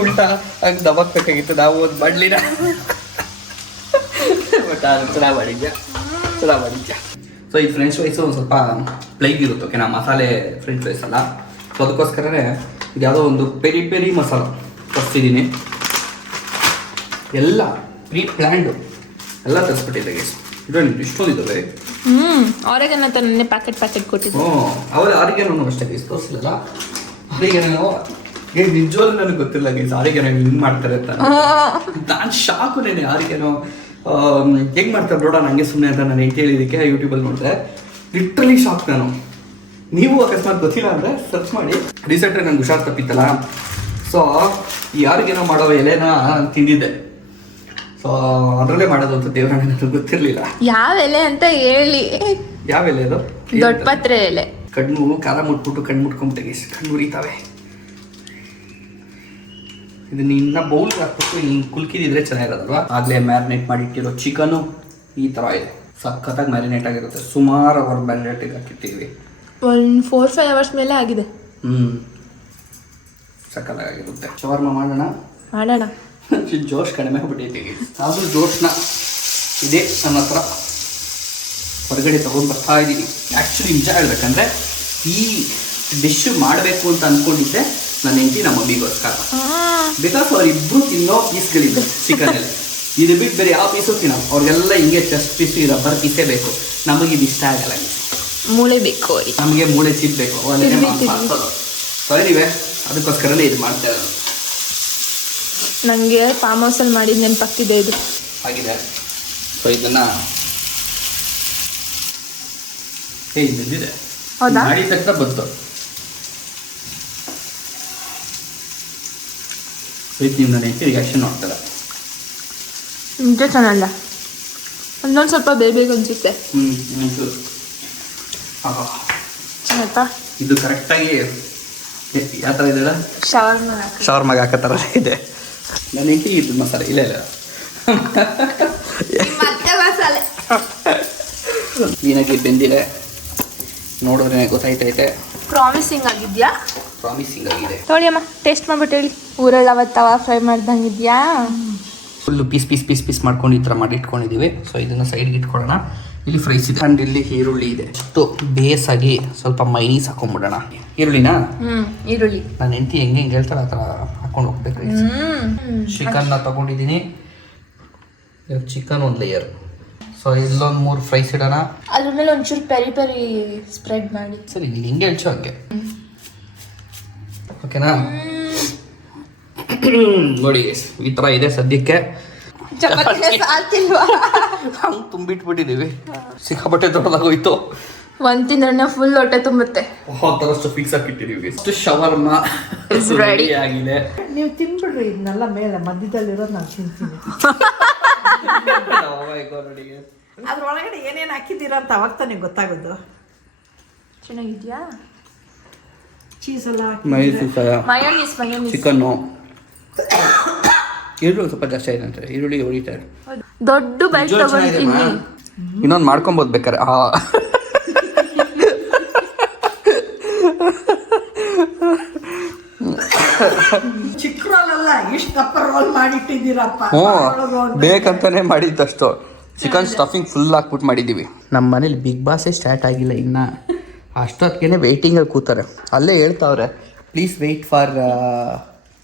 ಉಲ್ಟಾ ಹಂಗೆ ದಬಕ್ಬೇಕಾಗಿತ್ತು ನಾವು ಒಂದು ಬಾಣ್ಲಿನ. ಬಟ್ ಅದು ಚೆನ್ನಾಗಿ ಮಾಡಿದ್ಯಾ. ಸೊ ಈ ಫ್ರೆಂಚ್ ಫ್ರೈಸು ಒಂದು ಸ್ವಲ್ಪ ಪ್ಲೈನ್ ಇರುತ್ತೆ, ಓಕೆನಾ? ಮಸಾಲೆ ಫ್ರೆಂಚ್ ಫ್ರೈಸ್ ಅಲ್ಲ. ಸೊ ಅದಕ್ಕೋಸ್ಕರನೇ ಇದು ಯಾವುದೋ ಒಂದು ಪೆರಿ ಪೆರಿ ಮಸಾಲ ತರಿಸಿದ್ದೀನಿ. ಎಲ್ಲ ಪ್ರೀ ಪ್ಲ್ಯಾಂಡು ಎಲ್ಲ ತರಿಸ್ಬಿಟ್ಟಿದೆ ಗೈಸ್. ಇದರಲ್ಲಿ ಇಷ್ಟೊಂದಿದ್ದಾವೆ. ಆರೆಗನ್ ಅಂತ ನೆನ್ನೆ ಪ್ಯಾಕೆಟ್ ಕೊಟ್ಟಿದ್ದು. ಅವ್ರು ಆರಿಗೇನೋ ಅಷ್ಟೇ ಗೈಸ್ ತೋರಿಸಲಿಲ್ಲ. ಆರಿಗೇನೋ ನಿಜವಾಗ್ಲೂ ನನಗೆ ಗೊತ್ತಿಲ್ಲ ಗೈಸ್ ಆರಿಗೇನೋ ಹಿಂಗೆ ಮಾಡ್ತಾರೆ ಅಂತ. ನಾನು ಶಾಕು ನೆನೆ ಆರಿಗೇನೋ ಹೆಂಗೆ ಮಾಡ್ತಾರೆ ನೋಡೋಣ ಹಂಗೆ ಸುಮ್ಮನೆ ಅಂತ ನಾನು ಹೆಂಗೆ ಹೇಳಿದ್ದಕ್ಕೆ ಯೂಟ್ಯೂಬಲ್ಲಿ ನೋಡಿದೆ. ಲಿಟ್ರಲಿ ಶಾಕ್ ನಾನು. ನೀವು ಅಕಸ್ಮಾತ್ ಗೊತ್ತಿಲ್ಲ ಅಂದರೆ ಸರ್ಚ್ ಮಾಡಿ. ರೀಸೆಂಟಾಗಿ ನಂಗೆ ಹುಷಾರು ತಪ್ಪಿತ್ತಲ್ಲ, ಸೊ ಈ ಆರಿಗೇನೋ ಮಾಡೋ ಎಲೆನ ತಿಂದಿದ್ದೆ. ಸೊ ಅದರಲ್ಲೇ ಮಾಡೋದು ಅಂತ ದೇವರಾಣೆ ನನಗೆ ಗೊತ್ತಿರಲಿಲ್ಲ. ಯಾವ ಎಲೆ ಅಂತ ಹೇಳಿ. ಯಾವ ಎಲೆ ಅದು? ದೊಡ್ಡ ಪತ್ರೆ ಎಲೆ. ಕಣ್ಣು ಖಾರ ಮುಟ್ಬಿಟ್ಟು ಕಣ್ಣು ಮುಟ್ಕೊಂಬಿಟ್ಟೆ, ಕಣ್ಣು ಉರಿತಾವೆ. ಇದನ್ನ ಇನ್ನ ಬೌಲ್ಗೆ ಹಾಕ್ಬಿಟ್ಟು ಹಿಂಗೆ ಕುಲ್ಕಿದಿದ್ರೆ ಚೆನ್ನಾಗಿರೋದಲ್ವಾ. ಆಗಲೇ ಮ್ಯಾರಿನೇಟ್ ಮಾಡಿಟ್ಟಿರೋ ಚಿಕನು ಈ ಥರ ಇದೆ, ಸಖತ್ತಾಗಿ ಮ್ಯಾರಿನೇಟ್ ಆಗಿರುತ್ತೆ. ಸುಮಾರು ಅವರ್ ಮ್ಯಾರಿನೇಟಿಗೆ ಹಾಕಿಟ್ಟಿದ್ವಿ. ಒಂದು 4-5 ಅವರ್ಸ್ ಮೇಲೆ ಆಗಿದೆ. ಸಖತ್ತಾಗಿರುತ್ತೆ. ಶವರ್ಮ ಮಾಡೋಣ. ಜೋಶ್ ಕಡಿಮೆ ಆಗ್ಬಿಟ್ಟಿದ್ದೀವಿ. ಆದರೂ ಜೋಶ್ನ ಇದೆ ನನ್ನ ಹತ್ರ, ಹೊರಗಡೆ ತೊಗೊಂಡು ಬರ್ತಾ ಇದ್ದೀನಿ. ಆ್ಯಕ್ಚುಲಿ ನಿಜ ಹೇಳ್ಬೇಕಂದ್ರೆ ಈ ಡಿಶ್ ಮಾಡಬೇಕು ಅಂತ ಅಂದ್ಕೊಂಡಿದ್ದೆ ನನ್ನ ಹೆಂಡತಿ ನಮ್ಮ ಮಮ್ಮಿಗೋಸ್ಕರ. ಬಿಕಾಸ್ ಅವರಿಬ್ಬರು ತಿನ್ನೋ ಪೀಸ್ಗಳಿದ್ದು ಚಿಕನಲ್ಲಿ, ಇದು ಬಿಟ್ಟು ಬೇರೆ ಯಾವ ಪೀಸು ತಿನ್ನೋ. ಅವ್ರಿಗೆಲ್ಲ ಹಿಂಗೆ ಚೆಸ್ಟ್ ಪೀಸು ರಬ್ಬರ್ ಪೀಸೇ ಬೇಕು. ನಮಗಿದು ಇಷ್ಟ ಆಗಲ್ಲ. ಮೂಳೆ ಬೇಕು ಅವ್ರಿಗೆ. ನಮಗೆ ಮೂಳೆ ಚಿಪ್ಪಬೇಕು ತಿರ್ವಿ. ಸರಿವೆ ಅದಕ್ಕೋಸ್ಕರನೇ ಇದು ಮಾಡ್ತಾ ಇರೋದು. ನನಗೆ ಫಾರ್ಮ್ ಹೌಸಲ್ಲಿ ಮಾಡಿದ ನೆನಪಾಗ್ತಿದೆ ಇದು. ಆಗಿದೆ. ಸೊ ಇದನ್ನು ಬಂದಿದೆ ಹೌದಾ? ಮಾಡಿದ ತಕ್ಷಣ ಬಂತು. ನೀವು ನನ್ನ ರಿಯಾಕ್ಷನ್ ನೋಡ್ತಾರೆ. ನಿಜ ಚೆನ್ನಾಗಿಲ್ಲ, ಒಂದೊಂದು ಸ್ವಲ್ಪ ಬೇಗ ಅನ್ಸುತ್ತೆ. ಚೆನ್ನಾಯ್ತಾ? ಇದು ಕರೆಕ್ಟಾಗಿ ಯಾವ ಥರ ಇದೆ? ಶವರ್ಮಾಗ ಹಾಕೋ ಥರ ಇದೆ. ನನ್ನ ಹೆಂಡತಿ ಇದು ಮಸಾಲೆ ಇಲ್ಲ ಮತ್ತೆ ಮಸಾಲೆ ಕ್ಲೀನಾಗಿ ಬೆಂದಿದೆ, ನೋಡಿದ್ರೆ ಗೊತ್ತಾಯ್ತೈತೆ. ಪ್ರಾಮಿಸಿಂಗ್ ಆಗಿದ್ಯಾ? ಪ್ರಾಮಿಸಿಂಗ್ ಆಗಿದೆ. ನೋಡಿ ಅಮ್ಮ, ಟೇಸ್ಟ್ ಮಾಡ್ಬಿಟ್ಟು ಹೇಳಿ. ಊರಲ್ಲಿ ಅವತ್ತು ತವಾ ಫ್ರೈ ಮಾಡ್ದಂಗಿದ್ಯಾ? ಫುಲ್ಲು ಪೀಸ್ ಮಾಡ್ಕೊಂಡು ಈ ಥರ ಮಾಡಿ ಇಟ್ಕೊಂಡಿದ್ದೀವಿ. ಸೊ ಇದನ್ನು ಸೈಡ್ಗೆ ಇಟ್ಕೊಳ್ಳೋಣ. ಇಲ್ಲಿ ಫ್ರೈಸ್ ಇದೆ ಆ್ಯಂಡ್ ಇಲ್ಲಿ ಈರುಳ್ಳಿ ಇದೆ. ಅಷ್ಟು ಬೇಸಾಗಿ ಸ್ವಲ್ಪ ಮೈನೀಸ್ ಹಾಕೊಂಡ್ಬಿಡೋಣ. ಈರುಳ್ಳಿನಾ? ಈರುಳ್ಳಿ ನಾನು ಹೆಂಡತಿ ಹೆಂಗೆ ಹೇಳ್ತಾರೆ ಆ ಥರ ಹಾಕೊಂಡು ಹೋಗ್ಬೇಕು. ಚಿಕನ್ನ ತೊಗೊಂಡಿದ್ದೀನಿ. ಚಿಕನ್ ಒಂದು ಲೇಯರ್. ಸೊ ಇಲ್ಲೊಂದು 3 ಫ್ರೈಸ್ ಇಡೋಣ. ಅದ್ರ ಮೇಲೆ ಒಂಚೂರು ಪೆರಿ ಪೆರಿ ಸ್ಪ್ರೆಡ್ ಮಾಡಿ. ಸರಿ, ಇಲ್ಲಿ ಹಿಂಗೆ ಹೇಳ್ಚು ಹಂಗೆ. ಓಕೆನಾ? ನೋಡಿ ಈ ಥರ ಇದೆ ಸದ್ಯಕ್ಕೆ. ಹಂಗೆ ತುಂಬಿಟ್ಬಿಟ್ಟಿದ್ದೀವಿ. ಸಿಕ್ಕಾಪಟ್ಟೆ ದೊಡ್ಡದಾಗೋಯ್ತು. ಒಂದು ತಿಂದ್ರೆ ಫುಲ್ ಹೊಟ್ಟೆ ತುಂಬುತ್ತೆ. ಆ ಥರಷ್ಟು ಫಿಕ್ಸ್ ಆಗಿಟ್ಟಿದ್ದೀವಿ. ಅಷ್ಟು ಶವರ್ಮಾ ರೆಡಿ ಆಗಿದೆ. ನೀವು ತಿನ್ಬಿಡ್ರಿ, ಇದನ್ನೆಲ್ಲ ಮೇಲೆ ಮಧ್ಯದಲ್ಲಿರೋದು ನಾನು ತಿಂತೀನಿ. ಅದ್ರೊಳಗಡೆ ಏನೇನು ಹಾಕಿದ್ದೀರಾ ಅಂತ ಅವಾಗ ತಾನೇ ಗೊತ್ತಾಗೋದು. ಚೆನ್ನಾಗಿದ್ಯಾ? ಚೀಸ್ ಎಲ್ಲ ಮಯೋನೀಸ್ ಚಿಕನ್ನು ಈರುಳ್ಳಿ ಸ್ವಲ್ಪ ಜಾಸ್ತಿ ಆಗಿದೆ ಅಂತಾರೆ. ಈರುಳ್ಳಿ ಹೊಡಿತಾರೆ. ದೊಡ್ಡ ಬೈಟ್ ತಗೊಂಡಿದ್ದೀನಿ. ಇನ್ನೊಂದು ಮಾಡ್ಕೊಬೋದು ಬೇಕಾರೆ. ಚಿಕ್ಕ ರೋಲ್ ಅಲ್ಲ, ಇಷ್ಟು ದಪ್ಪ ರೋಲ್ ಮಾಡಿಟ್ಟಿದ್ದೀರಪ್ಪ. ಬೇಕಂತಾನೆ ಮಾಡಿದ್ದಷ್ಟು. ಚಿಕನ್ ಸ್ಟಫಿಂಗ್ ಫುಲ್ ಹಾಕ್ಬಿಟ್ಟು ಮಾಡಿದ್ದೀವಿ. ನಮ್ಮ ಮನೇಲಿ ಬಿಗ್ ಬಾಸೇ ಸ್ಟಾರ್ಟ್ ಆಗಿಲ್ಲ ಇನ್ನು. ಅಷ್ಟೊತ್ತಿಗೆ ವೇಟಿಂಗಲ್ಲಿ ಕೂತಾರೆ. ಅಲ್ಲೇ ಹೇಳ್ತಾವ್ರೆ, please wait for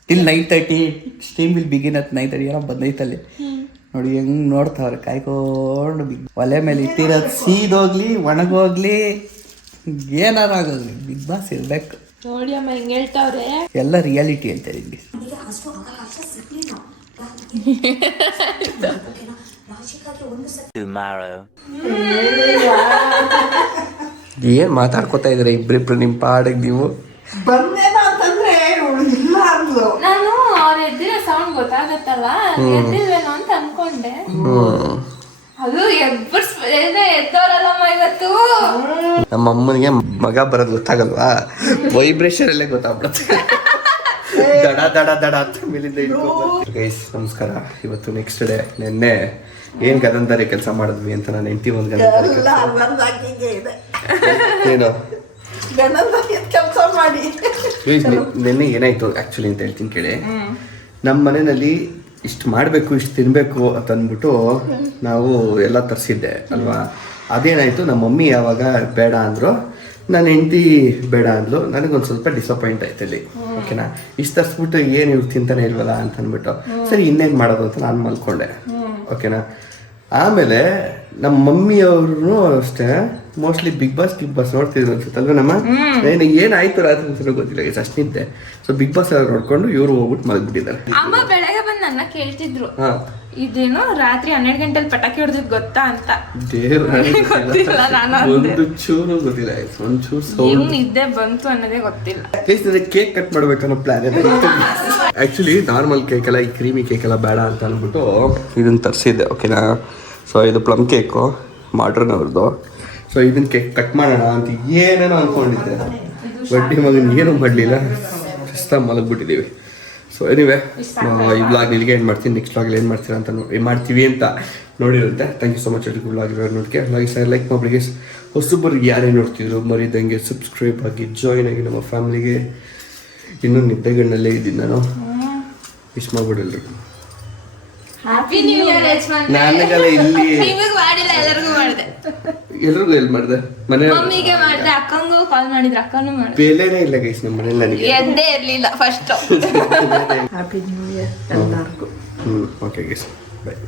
till 9:30 stream will begin at 9:30. ಏನೋ ಬಂದೈತಲ್ಲಿ ನೋಡಿ ಹೆಂಗೆ ನೋಡ್ತಾವ್ರೆ ಕಾಯ್ಕೊಂಡು. ಒಲೆ ಮೇಲೆ ಇಟ್ಟಿರೋದು ಸೀದೋಗ್ಲಿ ಒಣಗೋಗ್ಲಿ ಏನಾರು ಆಗೋಗ್ಲಿ ಬಿಗ್ ಬಾಸ್ ಇರ್ಬೇಕು. ನೋಡಿ ಅಮ್ಮ ಹೆಂಗೆ ಹೇಳ್ತಾವ್ರೆ. ಎಲ್ಲ ರಿಯಾಲಿಟಿ ಹೇಳ್ತಾರೆ ಇಲ್ಲಿ. Tomorrow. ಏನು ಮಾತಾಡ್ಕೊತಾ ಇದ್ರೆ ಇಬ್ರಿಬ್ರು ನಿಮ್ಮ ಪಾಡಿಗೆ ನೀವು? ಬಂದೇನೋ ಅಂತಂದ್ರೆ ಇಲ್ಲ ಅಂದ್ಲು. ನಾನು ಅವ್ರ ಎದ್ದಿರೋ ಸೌಂಡ್ ಗೊತ್ತಾಗತ್ತಲ್ಲ, ಎದ್ದಿಲ್ವೇನೋ ಅಂತ ಅನ್ಕೊಂಡೆ. ಅದು ಎದ್ದೋರಲ್ಲಮ್ಮ ಇವತ್ತು. ನಮ್ಮ ಅಮ್ಮನಿಗೆ ಮಗ ಬರೋದು ಗೊತ್ತಾಗಲ್ವಾ? ವೈಬ್ರೇಷನ್ ಅಲ್ಲೇ ಗೊತ್ತಾಗ್ಬಿಡುತ್ತೆ. ದಡ ದಡ ದಡ ಅಂತ ಮೇಲಿಂದ ಇಟ್ಕೊಂಡು. ಗೈಸ್ ನಮಸ್ಕಾರ. ಇವತ್ತು ನೆಕ್ಸ್ಟ್ ಡೇ. ನಿನ್ನೆ ಏನು ಗದಂಧಾರಿ ಕೆಲಸ ಮಾಡಿದ್ವಿ ಅಂತ ನಾನು ಹೆಂಡತಿ ಒಂದು ಗದಂಧಾರಿ ಏನು ಕೆಲಸ ಮಾಡಿ. ನಿನ್ನೆ ಏನಾಯ್ತು ಆ್ಯಕ್ಚುಲಿ ಅಂತ ಹೇಳ್ತೀನಿ ಕೇಳಿ. ನಮ್ಮ ಮನೆಯಲ್ಲಿ ಇಷ್ಟು ಮಾಡಬೇಕು ಇಷ್ಟು ತಿನ್ನಬೇಕು ಅಂತ ಅಂದ್ಬಿಟ್ಟು ನಾವು ಎಲ್ಲ ತರಿಸಿದ್ದೆ ಅಲ್ವಾ. ಅದೇನಾಯಿತು, ನಮ್ಮ ಮಮ್ಮಿ ಯಾವಾಗ ಬೇಡ ಅಂದರು, ನನ್ನ ಹೆಂಡತಿ ಬೇಡ ಅಂದ್ಲು. ನನಗೊಂದು ಸ್ವಲ್ಪ ಡಿಸಪಾಯಿಂಟ್ ಆಯ್ತು ಇಲ್ಲಿ. ಓಕೆನಾ, ಇಷ್ಟು ತರಿಸ್ಬಿಟ್ಟು ಏನು ಇವ್ರು ತಿಂತಾನೆ ಇಲ್ವಲ್ಲ ಅಂತ ಅಂದ್ಬಿಟ್ಟು ಸರಿ ಇನ್ನೇನು ಮಾಡೋದು ಅಂತ ನಾನು ಮಲ್ಕೊಂಡೆ. ಓಕೆನಾ, ಆಮೇಲೆ ನಮ್ಮ ಮಮ್ಮಿಯವ್ರೂ ಅಷ್ಟೇ ಮೋಸ್ಟ್ಲಿ ಬಿಗ್ ಬಾಸ್ ನೋಡ್ತಿದ್ರು ಅನ್ಸುತ್ತೆ ಅಲ್ವಾ. ನಮ್ಮ ಏನಾಯ್ತು ರಾತ್ರಿ ಅಂತ ಗೊತ್ತಿಲ್ಲ, ಅಷ್ಟು ನಿದ್ದೆ. ಸೊ ಬಿಗ್ ಬಾಸ್ ಎಲ್ಲ ನೋಡ್ಕೊಂಡು ಇವರು ಹೋಗ್ಬಿಟ್ಟು ಮಲಗ್ಬಿಟ್ಟಿದ್ದಾರೆ. ಅಮ್ಮ ಬೆಳಗ್ಗೆ ಬಂದು ನನ್ನ ಕೇಳ್ತಿದ್ರು, ಇದೇನು ರಾತ್ರಿ 12 ಗಂಟೆಲಿ ಪಟಾಕಿ ಹೊಡೆದಿದ್ ಗೊತ್ತಾ ಅಂತ. ಒಂದು ಚೂರು ಗೊತ್ತಿಲ್ಲ, ಒಂಚೂರು ಹೆಂಗ್ ನಿದ್ದೆ ಬಂತು ಅನ್ನೋದೇ ಗೊತ್ತಿಲ್ಲ. ಕೇಕ್ ಕಟ್ ಮಾಡ್ಬೇಕನ್ನೋ ಪ್ಲಾನ್ ಇದೆ. ಆಕ್ಚುಲಿ ನಾರ್ಮಲ್ ಕೇಕ್ ಎಲ್ಲ, ಈ ಕ್ರೀಮಿ ಕೇಕ್ ಎಲ್ಲ ಬೇಡ ಅಂತ ಅಂದ್ಬಿಟ್ಟು ಇದನ್ನ ತರಿಸಿದ್ದೆ. ಓಕೆನಾ, ಸೊ ಇದು ಪ್ಲಮ್ ಕೇಕು ಮಾಡ್ರನ್ ಅವ್ರದ್ದು. ಸೊ ಇದನ್ನ ಕೇಕ್ ಕಟ್ ಮಾಡೋಣ ಅಂತ ಏನೇನೋ ಅಂದ್ಕೊಂಡಿದ್ದೆ. ಬಡ್ಡಿ ಮಗನ ಏನೂ ಮಾಡಲಿಲ್ಲ, ಶಿಸ್ತಾಗಿ ಮಲಗ್ಬಿಟ್ಟಿದ್ದೀವಿ. ಸೊ ಎನಿವೆ ಈ ಬ್ಲಾಗ್ ಇಲ್ಲಿಗೆ ಏನು ಮಾಡ್ತೀನಿ, ನೆಕ್ಸ್ಟ್ ಬ್ಲಾಗಲ್ಲಿ ಏನು ಮಾಡ್ತೀರಾ ಅಂತ ಮಾಡ್ತೀವಿ ಅಂತ ನೋಡಿರುತ್ತೆ. ಥ್ಯಾಂಕ್ ಯು ಸೊ ಮಚ್ ಎಲ್ರಿಗೂ ಬ್ಲಾಗ್ ನೋಡೋಕ್ಕೆ. ಲೈಕ್ ಮಾಡಿಬಿಡಿ. ಹೊಸಬರಿಗೆ ಯಾರೇನು ನೋಡ್ತಿದ್ರು ಮರಿದಂಗೆ ಸಬ್ಸ್ಕ್ರೈಬ್ ಆಗಿ ಜಾಯ್ನ್ ಆಗಿ ನಮ್ಮ ಫ್ಯಾಮಿಲಿಗೆ. ಇನ್ನೂ ನಿದ್ದೆಗಳನ್ನಲ್ಲೇ ಇದ್ದೀನಿ ನಾನು. ವಿಶ್ ಮಾಡ್ಬಿಡಿ ಎಲ್ರಿಗೂ. ಹ್ಯಾಪಿ ನ್ಯೂ ಇಯರ್ ಯಜಮಾನ್. ನನಗೆಲ್ಲ ಇಲ್ಲಿ ನಿಮಗೆ ಮಾಡಿಲ್ಲ, ಎಲ್ಲರಿಗೂ ಮಾಡಿದೆ. ಎಲ್ರಿಗೂ ಎಲ್ಲಿ ಮಾಡಿದೆ? ಮನೆ ಮಮ್ಮಿಗೆ ಮಾಡಿದೆ, ಅಕ್ಕಂಗೂ ಕಾಲ್ ಮಾಡಿದ್ರೆ ಅಕ್ಕನೂ ಮಾಡಿದೆ. ಬೆಲೆನೇ ಇಲ್ಲ ಗೈಸ್ ನಮ್ಮ ಮನೇಲಿ. ನನಗೆ ಎದ್ದೇ ಇರ್ಲಿಲ್ಲ ಫಸ್ಟ್. ಹ್ಯಾಪಿ ನ್ಯೂ ಇಯರ್ ಎಲ್ಲರಿಗೂ. ಓಕೆ ಗೈಸ್, ಬಾಯ್.